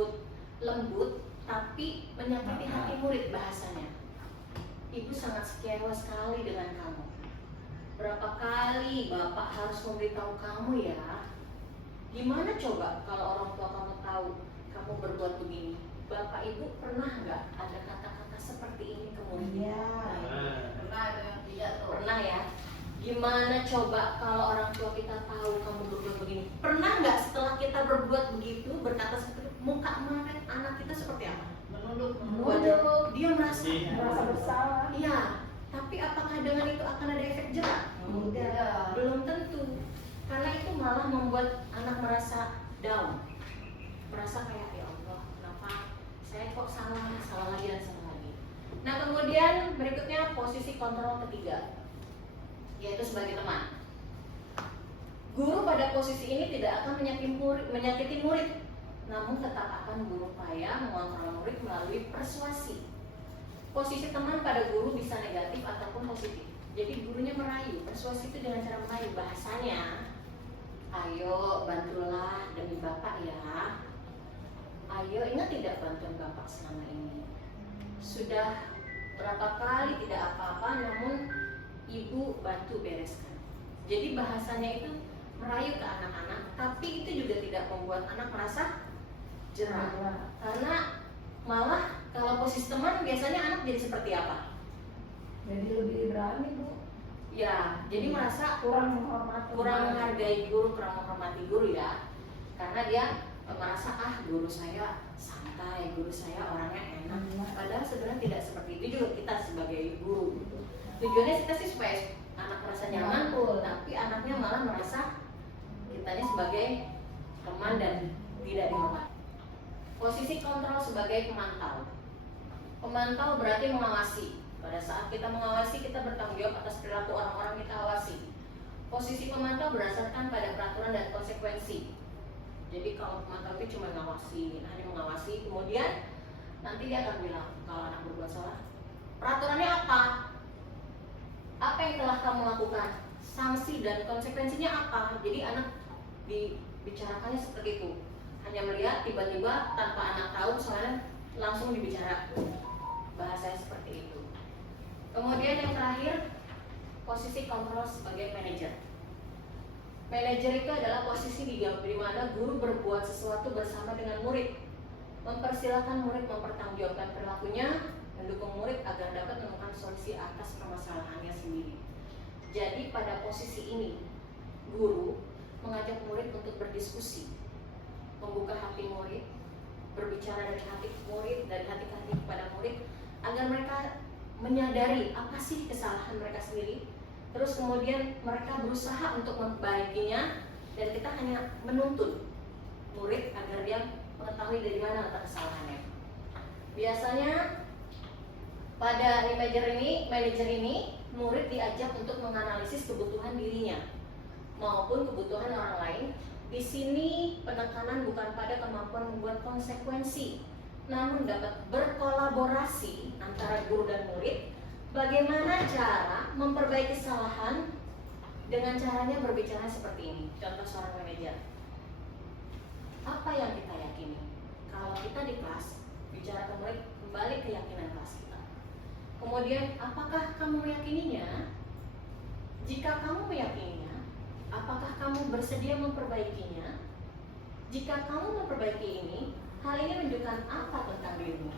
lembut tapi menyakiti hati murid bahasanya. Ibu sangat kecewa sekali dengan kamu. Berapa kali Bapak harus memberitahu kamu ya? Gimana coba kalau orang tua kamu tahu kamu berbuat begini? Bapak Ibu pernah nggak ada kata-kata seperti ini ke muridnya? Pernah ada yang tidak tuh. Pernah ya? Gimana coba kalau orang tua kita tahu kamu berbuat begini? Pernah nggak setelah kita berbuat begitu, berkata seperti itu, muka anak kita seperti apa? Menunduk. Dia merasa bersalah. iya, tapi apakah dengan itu akan ada efek jerak? Tidak. Belum tentu. Karena itu malah membuat anak merasa down. Merasa kayak ya Allah, kenapa saya kok salah lagi dan salah lagi. Nah, kemudian berikutnya posisi kontrol ketiga, yaitu sebagai teman. Guru pada posisi ini tidak akan menyakiti murid, namun tetap akan berupaya mengontrol murid melalui persuasi. Posisi teman pada guru bisa negatif ataupun positif. Jadi gurunya merayu, persuasi itu dengan cara merayu. Bahasanya, ayo bantulah demi Bapak ya. Ayo, ingat tidak bantuan Bapak selama ini? Sudah berapa kali tidak apa-apa, namun Ibu bantu bereskan. Jadi bahasanya itu merayu ke anak-anak, tapi itu juga tidak membuat anak merasa jerah. Karena malah kalau posisi teman biasanya anak jadi seperti apa? Jadi lebih berani Bu. Ya, jadi merasa Kurang menghormati. kurang menghargai guru, kurang menghormati guru ya. Karena dia merasa guru saya santai, guru saya orangnya enak. Padahal sebenarnya tidak seperti itu juga kita sebagai guru gitu. Tujuannya kita sih supaya anak merasa nyaman, tapi anaknya malah merasa kitanya sebagai teman dan tidak dihormati. Posisi kontrol sebagai pemantau. Pemantau berarti mengawasi. Pada saat kita mengawasi, kita bertanggung jawab atas perilaku orang-orang kita awasi. Posisi pemantau berdasarkan pada peraturan dan konsekuensi. Jadi kalau pemantau itu cuma mengawasi, hanya mengawasi, kemudian nanti dia akan bilang kalau anak berbuat salah, peraturannya apa? Apa yang telah kamu lakukan? Sanksi dan konsekuensinya apa? Jadi anak dibicarakannya seperti itu. Hanya melihat tiba-tiba tanpa anak tahu, soalnya langsung dibicara. Bahasanya seperti itu. Kemudian yang terakhir, posisi kontrol sebagai manajer. Manajer itu adalah posisi di mana guru berbuat sesuatu bersama dengan murid, mempersilahkan murid mempertanggungjawabkan perilakunya, mendukung murid agar dapat menemukan solusi atas permasalahannya sendiri. Jadi pada posisi ini, guru mengajak murid untuk berdiskusi, membuka hati murid, berbicara dari hati murid, dari hati kepada murid, agar mereka menyadari apa sih kesalahan mereka sendiri. Terus kemudian mereka berusaha untuk memperbaikinya, dan kita hanya menuntun murid agar dia mengetahui dari mana letak kesalahannya. Biasanya pada manajer ini murid diajak untuk menganalisis kebutuhan dirinya maupun kebutuhan orang lain. Di sini penekanan bukan pada kemampuan membuat konsekuensi, namun dapat berkolaborasi antara guru dan murid. Bagaimana cara memperbaiki kesalahan dengan caranya berbicara seperti ini. Contoh seorang manajer. Apa yang kita yakini? Kalau kita di kelas bicara kembali keyakinan kelas kita. Kemudian, apakah kamu meyakininya? Jika kamu meyakininya, apakah kamu bersedia memperbaikinya? Jika kamu memperbaiki ini, hal ini menunjukkan apa tentang dirimu?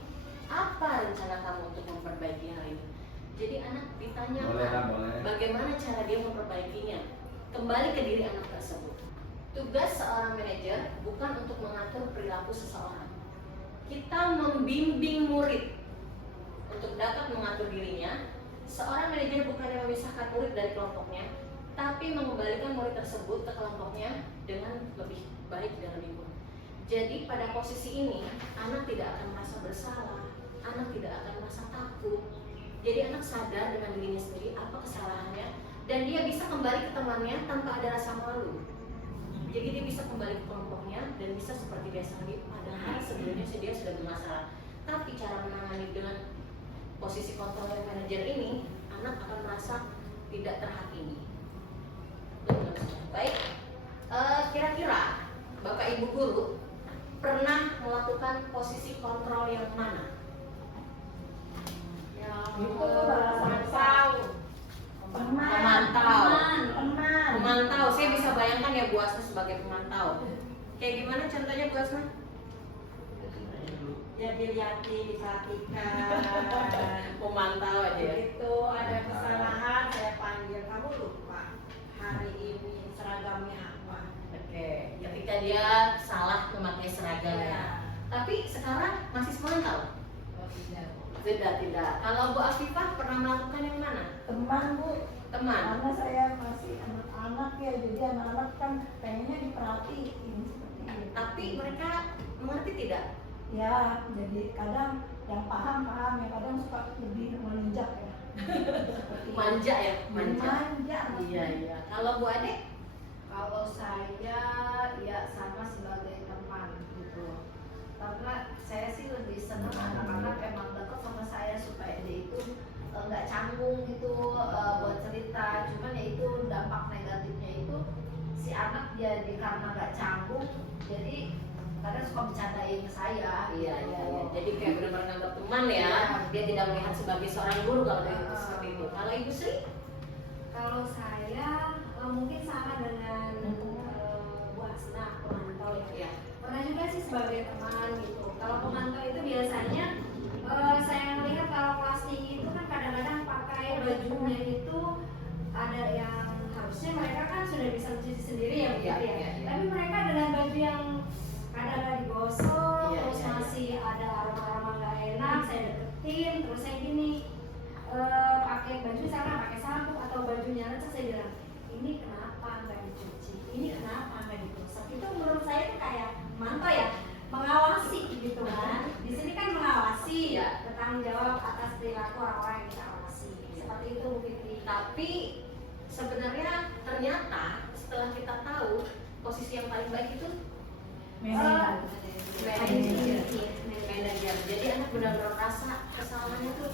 Apa rencana kamu untuk memperbaiki hal ini? Jadi anak ditanyakan bagaimana cara dia memperbaikinya. Kembali ke diri anak tersebut. Tugas seorang manajer bukan untuk mengatur perilaku seseorang. Kita membimbing murid untuk dapat mengatur dirinya. Seorang manajer bukannya memisahkan murid dari kelompoknya, tapi mengembalikan murid tersebut ke kelompoknya dengan lebih baik dan lebih baik. Jadi pada posisi ini, anak tidak akan merasa bersalah, anak tidak akan merasa takut. Jadi anak sadar dengan dirinya sendiri apa kesalahannya, dan dia bisa kembali ke temannya tanpa ada rasa malu. Jadi dia bisa kembali ke kelompoknya dan bisa seperti biasa lagi, padahal sebelumnya dia sudah bermasalah. Tapi cara menangani dengan posisi kontrol manajer ini, anak akan merasa tidak terhakimi. Baik, kira-kira Bapak Ibu guru pernah melakukan posisi kontrol yang mana? Itu bahasa Pemantau. Saya bisa bayangkan ya Bu Asma sebagai pemantau. Kayak gimana contohnya Bu Asma? Ya dilihatin, diperhatikan. Pemantau aja ya. Begitu ada kesalahan saya panggil, kamu lupa hari ini seragamnya apa. Oke, ketika dia salah memakai seragamnya. Tapi sekarang masih semantau? Oh Tidak. Kalau Bu Afifah pernah melakukan yang mana? Teman Bu, Teman. karena saya masih anak-anak ya, jadi anak-anak kan pengennya diperhatiin seperti itu. Tapi mereka mengerti tidak? Ya, jadi kadang yang paham, yang kadang suka lebih menunjak ya. Seperti Manja ya, Manja. Iya. Kalau Bu Ade? Kalau saya ya sama sebagai teman gitu. Karena saya sih lebih senang anak-anak emang dekat sama saya supaya dia itu nggak canggung gitu buat cerita. Cuman ya itu dampak negatifnya itu si anak jadi karena nggak canggung, jadi kadang suka bercandain ke saya. Iya. Jadi kayak benar-benar nganggap teman ya. Dia tidak melihat sebagai seorang guru kalau itu seperti itu. Kalau Ibu Sri? Kalau saya mungkin sama dengan Bu Asna, pemantau ya. Iya. Pernah juga sih sebagai teman gitu. Kalau pemantau itu biasanya saya melihat kalau kelas tinggi itu kan kadang-kadang pakai bajunya itu ada yang harusnya mereka kan sudah bisa mencuci sendiri ya begitu ya. Tapi mereka dengan baju yang kadang-kadang digosok, terus masih ada aroma-aroma nggak enak, saya deketin, terus saya gini pakai baju misalkan pakai sabuk atau bajunya lecek, saya bilang ini kenapa nggak dicuci, ini kenapa nggak digosok. Itu menurut saya itu kayak mantap ya, mengawasi gitu kan. Di sini kan mengawasi, bertanggung jawab atas perilaku orang-orang yang kita awasi. Seperti itu Bu Fitri. Tapi sebenarnya ternyata setelah kita tahu posisi yang paling baik itu manajer. Jadi anak benar-benar rasa kesalahannya tuh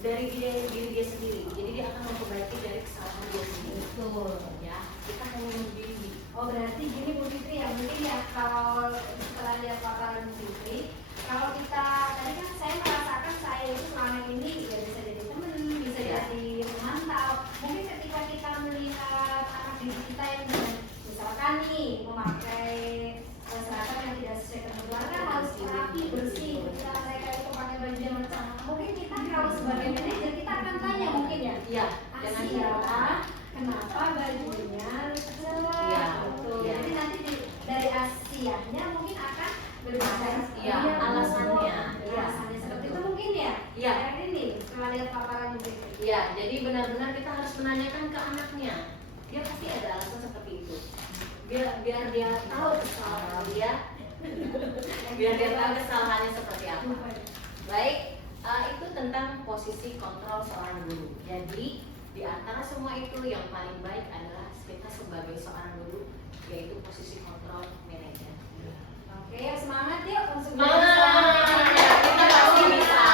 dari diri dia sendiri. Jadi dia akan memperbaiki dari kesalahan dia sendiri. Betul. Ya, kita hanya membimbing. Oh berarti gini Bu Fitri ya, mungkin ya kalau setelah lihat paparan Bu Fitri, kalau kita tadi kan saya merasakan saya itu selama ini ya bisa jadi teman, bisa jadi pemantau. Mungkin ketika kita melihat anak didik kita yang misalkan nih memakai seragam yang tidak sesuai kebutuhan kan harus rapi bersih. Ketika mereka itu pakai baju yang lecek, mungkin kita kalau sebagai manajer kita akan tanya mungkin ya. Iya, dengan Asia, kenapa bajunya lecek? Iya, Betul. iya. Jadi nanti dari Asianya mungkin akan berbicara. Iya, alasannya. Alasannya seperti itu mungkin ya. Iya. Kayak ini setelah lihat paparan mungkin. Iya, jadi benar-benar kita harus menanyakan ke anaknya. Dia pasti ada alasan seperti itu. Biar dia tahu kesalahan dia. Biar dia tahu kesalahannya seperti apa. Baik, itu tentang posisi kontrol seorang guru. Jadi di antara semua itu yang paling baik adalah kita sebagai seorang guru, yaitu posisi kontrol manajer. Oke, semangat yuk untuk Kita pasti bisa.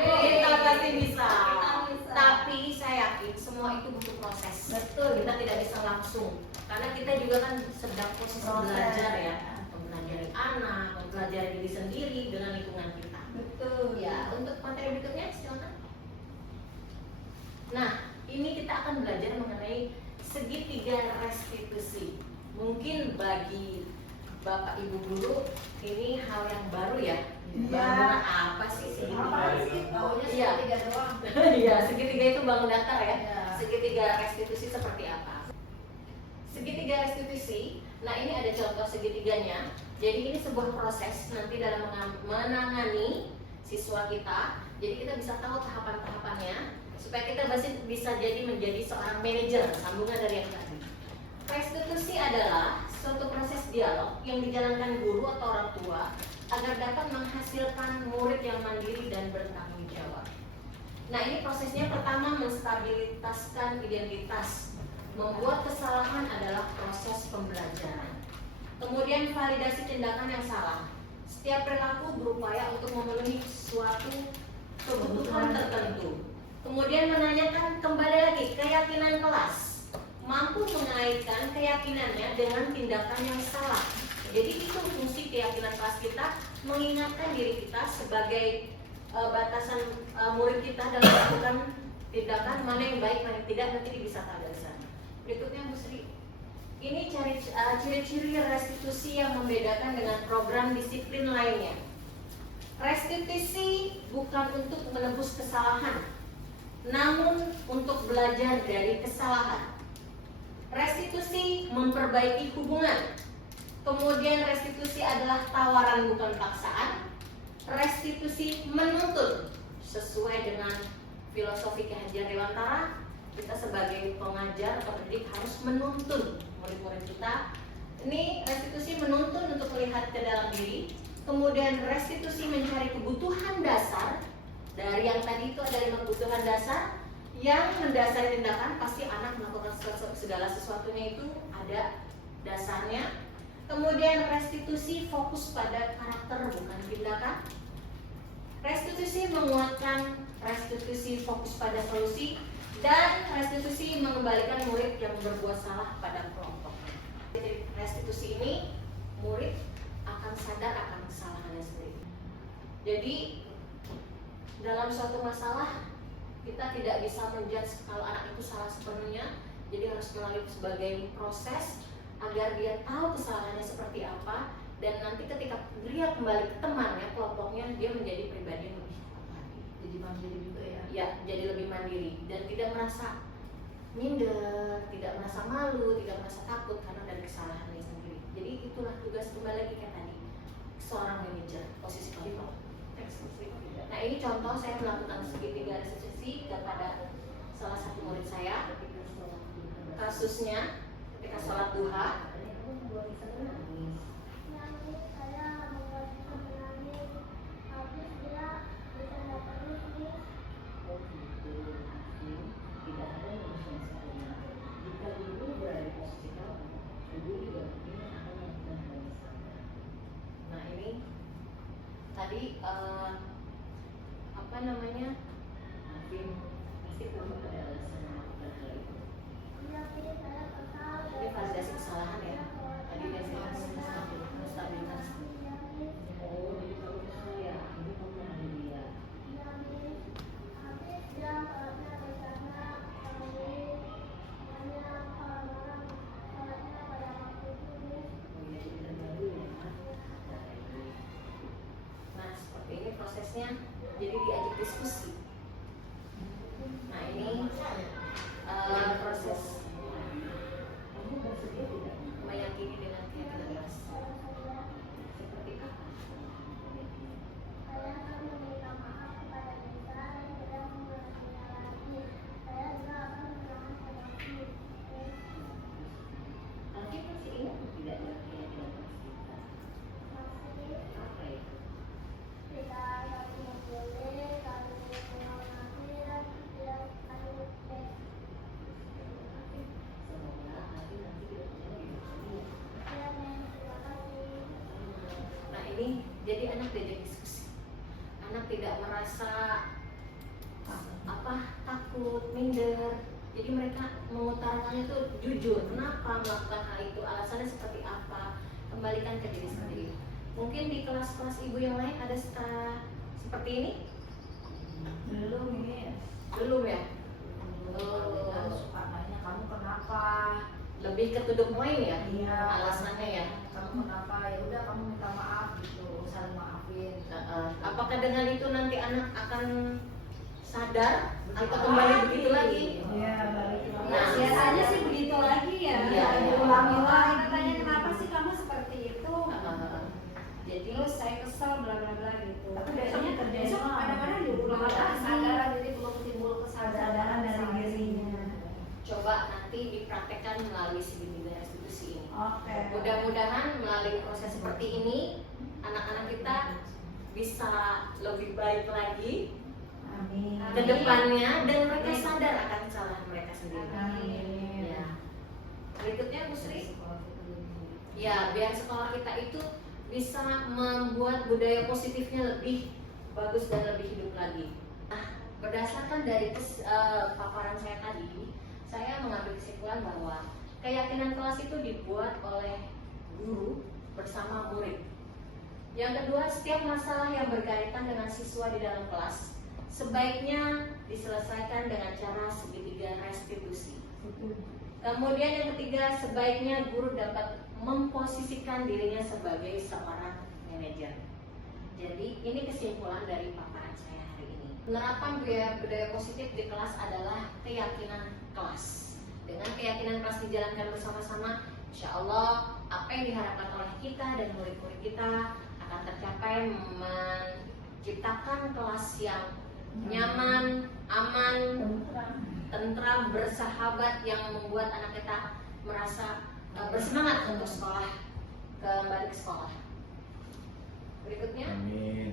Kita pasti bisa. bisa. Tapi saya yakin semua itu butuh proses. Betul. Kita tidak bisa langsung, karena kita juga kan sedang proses belajar ya. anak, mempelajari diri sendiri dengan lingkungan kita. Betul. Ya, untuk materi berikutnya silakan. Nah, ini kita akan belajar mengenai segitiga restitusi. Mungkin bagi Bapak Ibu guru ini hal yang baru ya. Bangunan apa sih segitiga? Apa sih? Taunya Iya. segitiga doang. Iya, segitiga itu bangun datar ya. Iya. Segitiga restitusi seperti apa? Segitiga restitusi, nah ini ada contoh segitiganya. Jadi ini sebuah proses nanti dalam menangani siswa kita. Jadi kita bisa tahu tahapan-tahapannya supaya kita bisa jadi menjadi seorang manajer, sambungan dari yang tadi. Restitusi adalah suatu proses dialog yang dijalankan guru atau orang tua agar dapat menghasilkan murid yang mandiri dan bertanggung jawab. Nah, ini prosesnya pertama menstabilitaskan identitas. Membuat kesalahan adalah proses pembelajaran. Kemudian validasi tindakan yang salah. Setiap perilaku berupaya untuk memenuhi suatu kebutuhan tertentu. Kemudian menanyakan kembali lagi keyakinan kelas. Mampu mengaitkan keyakinannya dengan tindakan yang salah. Jadi itu fungsi keyakinan kelas kita, mengingatkan diri kita sebagai batasan murid kita dalam melakukan tindakan mana yang baik, mana yang tidak, nanti bisa tahu dari sana. Berikutnya Bu Sri. Ini ciri-ciri restitusi yang membedakan dengan program disiplin lainnya. Restitusi bukan untuk menebus kesalahan, namun untuk belajar dari kesalahan. Restitusi memperbaiki hubungan. Kemudian restitusi adalah tawaran bukan paksaan. Restitusi menuntun sesuai dengan filosofi Ki Hajar Dewantara. Kita sebagai pengajar atau pendidik harus menuntun murid-murid kita. Ini restitusi menuntun untuk melihat ke dalam diri. Kemudian restitusi mencari kebutuhan dasar. Dari yang tadi itu ada 5 kebutuhan dasar yang mendasari tindakan. Pasti anak melakukan segala sesuatunya itu ada dasarnya. Kemudian restitusi fokus pada karakter bukan tindakan. Restitusi menguatkan, restitusi fokus pada solusi, dan restitusi mengembalikan murid yang berbuat salah pada kelompok. Jadi restitusi ini murid akan sadar akan kesalahannya sendiri. Jadi dalam suatu masalah kita tidak bisa menjudge kalau anak itu salah sepenuhnya. Jadi harus melalui sebagai proses agar dia tahu kesalahannya seperti apa, dan nanti ketika dia kembali ke temannya, kelompoknya, dia menjadi pribadi yang lebih kuat lagi. Jadi mandiri gitu ya. Ya, jadi lebih mandiri dan tidak merasa minder, tidak merasa malu, tidak merasa takut karena dari kesalahannya sendiri. Jadi itulah tugas kembali lagi kayak tadi, seorang manajer, posisi kontrol. Nah, ini contoh saya melakukan segitiga restitusi kepada salah satu murid saya. Kasusnya ketika sholat duha, nah ini tadi apa namanya, pasti perlu ada alasan melakukan hal itu. Ini validasi kesalahan ya. Tadi dia bilang stabilitas. Oh, jadi kalau saya ini pernah dia. Nah, seperti ini prosesnya. Jadi diajak diskusi. Nah, ini proses. Kamu bersedia tidak meyakini dengan keyakinan keras? Seperti apa? Nanti masih ingat tidak ya keyakinan keras kita? Apa ya? Nah, ini jadi anak diajak diskusi. Anak tidak merasa takut, minder. Jadi mereka mengutarakannya itu jujur. Kenapa melakukan hal itu? Alasannya seperti apa? Kembalikan ke diri sendiri. Mungkin di kelas-kelas ibu yang lain ada seperti ini? Belum ini. Belum ya? Dan suka nanya kamu kenapa? Lebih ke to the point ya? Iya. Alasannya ya? Kamu kenapa? Ya udah kamu minta maaf gitu, saling maafin. Apakah dengan itu nanti anak akan sadar atau kembali begitu lagi? Iya, balik lagi. Nah, biasanya sih begitu lagi ya. Iya. Diulangi lagi. Tanya kenapa sih kamu seperti itu? Jadi Terus saya kesel bla bla bla gitu. Tapi besoknya kerjain Besok lagi. kadang-kadang diulang lagi kesadaran, jadi belum timbul Kesadaran dari dirinya. coba nanti dipraktekkan melalui segitiga restitusi ini. Oke. Mudah-mudahan melalui proses seperti ini anak-anak kita bisa lebih baik lagi Amin. ke depannya dan mereka sadar akan kesalahan mereka sendiri. Amin. Ya. Berikutnya Bu Sri. Ya, biar sekolah kita itu bisa membuat budaya positifnya lebih bagus dan lebih hidup lagi. Nah, berdasarkan dari paparan saya tadi, saya mengambil kesimpulan bahwa keyakinan kelas itu dibuat oleh guru bersama murid. Yang kedua, setiap masalah yang berkaitan dengan siswa di dalam kelas sebaiknya diselesaikan dengan cara segitiga restitusi. Kemudian yang ketiga, sebaiknya guru dapat memposisikan dirinya sebagai seorang manajer. Jadi ini kesimpulan dari paparan saya hari ini. Penerapan budaya positif di kelas adalah keyakinan kelas. Dengan keyakinan kelas dijalankan bersama-sama, insya Allah apa yang diharapkan oleh kita dan murid-murid kita akan tercapai, menciptakan kelas yang nyaman, aman, tentram, bersahabat, yang membuat anak kita merasa bersemangat untuk sekolah, kembali ke sekolah. Berikutnya. Amin.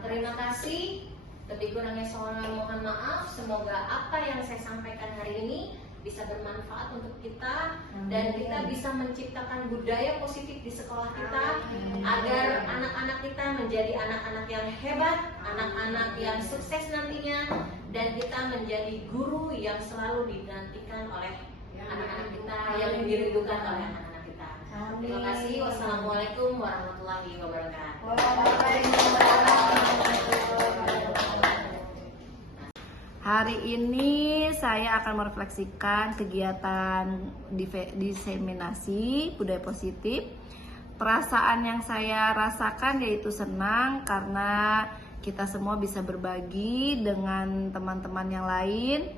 Terima kasih. Lebih kurangnya saya mohon maaf. Semoga apa yang saya sampaikan hari ini bisa bermanfaat untuk kita dan kita bisa menciptakan budaya positif di sekolah kita agar anak-anak kita menjadi anak-anak yang hebat, anak-anak yang sukses nantinya, dan kita menjadi guru yang selalu dinantikan oleh anak-anak kita, yang dirindukan oleh anak-anak kita. Terima kasih. Wassalamualaikum warahmatullahi wabarakatuh. Hari ini saya akan merefleksikan kegiatan diseminasi budaya positif. Perasaan yang saya rasakan yaitu senang karena kita semua bisa berbagi dengan teman-teman yang lain.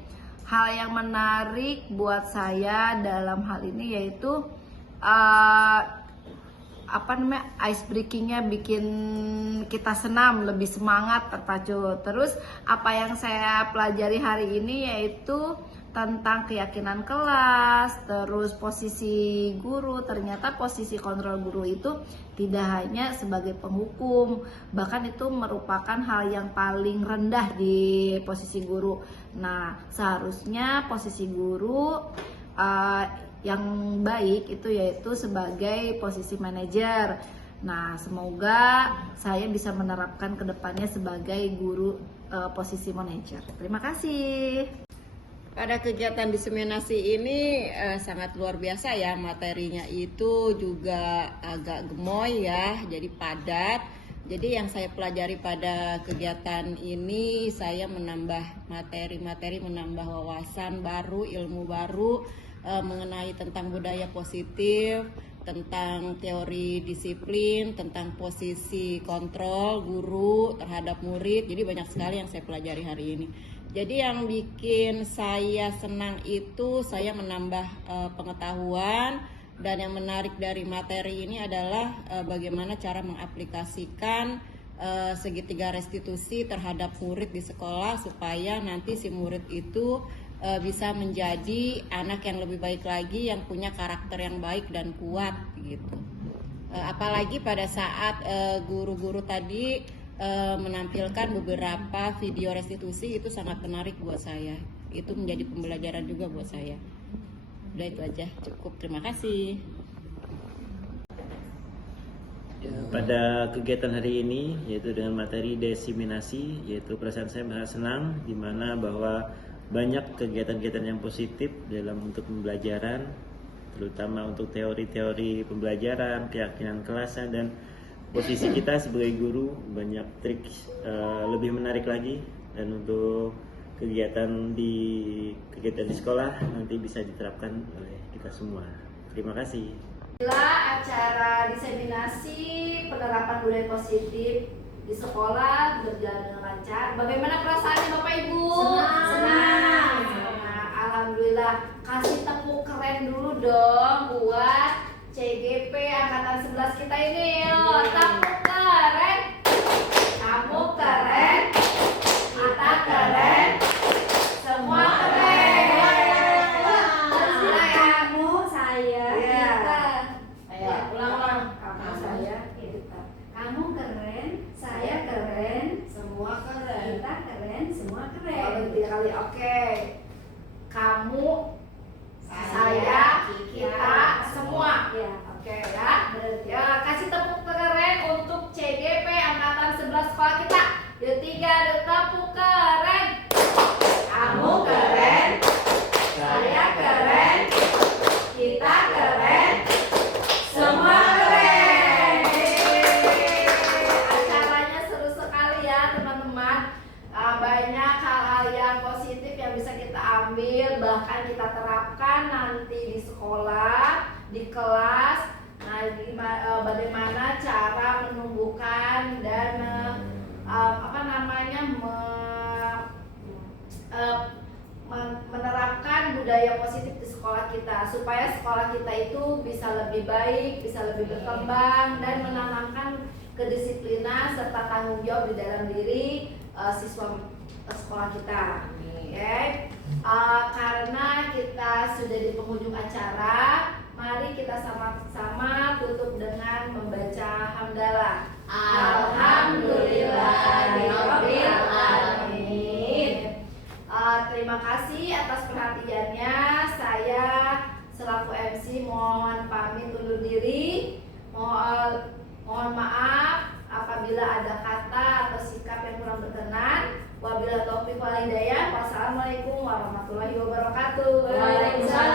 Hal yang menarik buat saya dalam hal ini yaitu ice breakingnya bikin kita senam, lebih semangat, terpacu. Terus apa yang saya pelajari hari ini yaitu tentang keyakinan kelas, terus posisi guru. Ternyata posisi kontrol guru itu tidak hanya sebagai penghukum, bahkan itu merupakan hal yang paling rendah di posisi guru. Nah, seharusnya posisi guru yang baik itu yaitu sebagai posisi manajer. Nah, semoga saya bisa menerapkan kedepannya sebagai guru posisi manajer. Terima kasih. Pada kegiatan diseminasi ini sangat luar biasa ya, materinya itu juga agak gemoy ya, jadi padat. Jadi yang saya pelajari pada kegiatan ini, saya menambah materi-materi, menambah wawasan baru, ilmu baru mengenai tentang budaya positif, tentang teori disiplin, tentang posisi kontrol guru terhadap murid. Jadi banyak sekali yang saya pelajari hari ini. Jadi yang bikin saya senang itu saya menambah pengetahuan, dan yang menarik dari materi ini adalah bagaimana cara mengaplikasikan segitiga restitusi terhadap murid di sekolah supaya nanti si murid itu bisa menjadi anak yang lebih baik lagi, yang punya karakter yang baik dan kuat gitu. Apalagi pada saat guru-guru tadi menampilkan beberapa video restitusi, itu sangat menarik buat saya. Itu menjadi pembelajaran juga buat saya. Udah itu aja, cukup. Terima kasih. Pada kegiatan hari ini, yaitu dengan materi diseminasi, yaitu perasaan saya sangat senang, di mana bahwa banyak kegiatan-kegiatan yang positif dalam untuk pembelajaran, terutama untuk teori-teori pembelajaran, keyakinan kelasnya, dan posisi kita sebagai guru banyak trik lebih menarik lagi, dan untuk kegiatan di sekolah nanti bisa diterapkan oleh kita semua. Terima kasih. Inilah acara diseminasi penerapan budaya positif di sekolah berjalan dengan lancar. Bagaimana perasaannya Bapak Ibu? Senang. Nah, alhamdulillah. Kasih tepuk keren dulu dong buat CGP angkatan 11 kita ini. Yo, tepuk keren. Kamu keren. Kita keren. Semua keren. Kamu, saya, Iya. kita. Ayo, ulang-ulang. Kamu, saya, Kita. Kamu keren, saya keren, Semua keren. kita keren, semua Oh, keren. berarti kali. Oke. Kamu, saya, kita, semua. Ya. Oke ya. Ya, kasih tepuk keren untuk CGP angkatan 11 sekolah kita. Yuk, 3 tepuk keren. Kamu keren. Saya keren. Kita keren. Semua keren. Acaranya seru sekali ya teman-teman. Banyak hal-hal yang positif yang bisa kita ambil, bahkan kita terapkan nanti di sekolah, di kelas. Nah, bagaimana cara menumbuhkan dan menerapkan budaya positif di sekolah kita, supaya sekolah kita itu bisa lebih baik, bisa lebih berkembang, dan menanamkan kedisiplinan serta tanggung jawab di dalam diri siswa sekolah kita. Oke. Karena kita sudah di penghujung acara, mari kita sama-sama tutup dengan membaca hamdalah. Alhamdulillahirabbil alamin. Terima kasih atas perhatiannya. Saya selaku MC mohon pamit undur diri. Mohon maaf apabila ada kata atau sikap yang kurang berkenan. Wabillahi taufiq wal hidayah. Wassalamualaikum warahmatullahi wabarakatuh. Waalaikumsalam.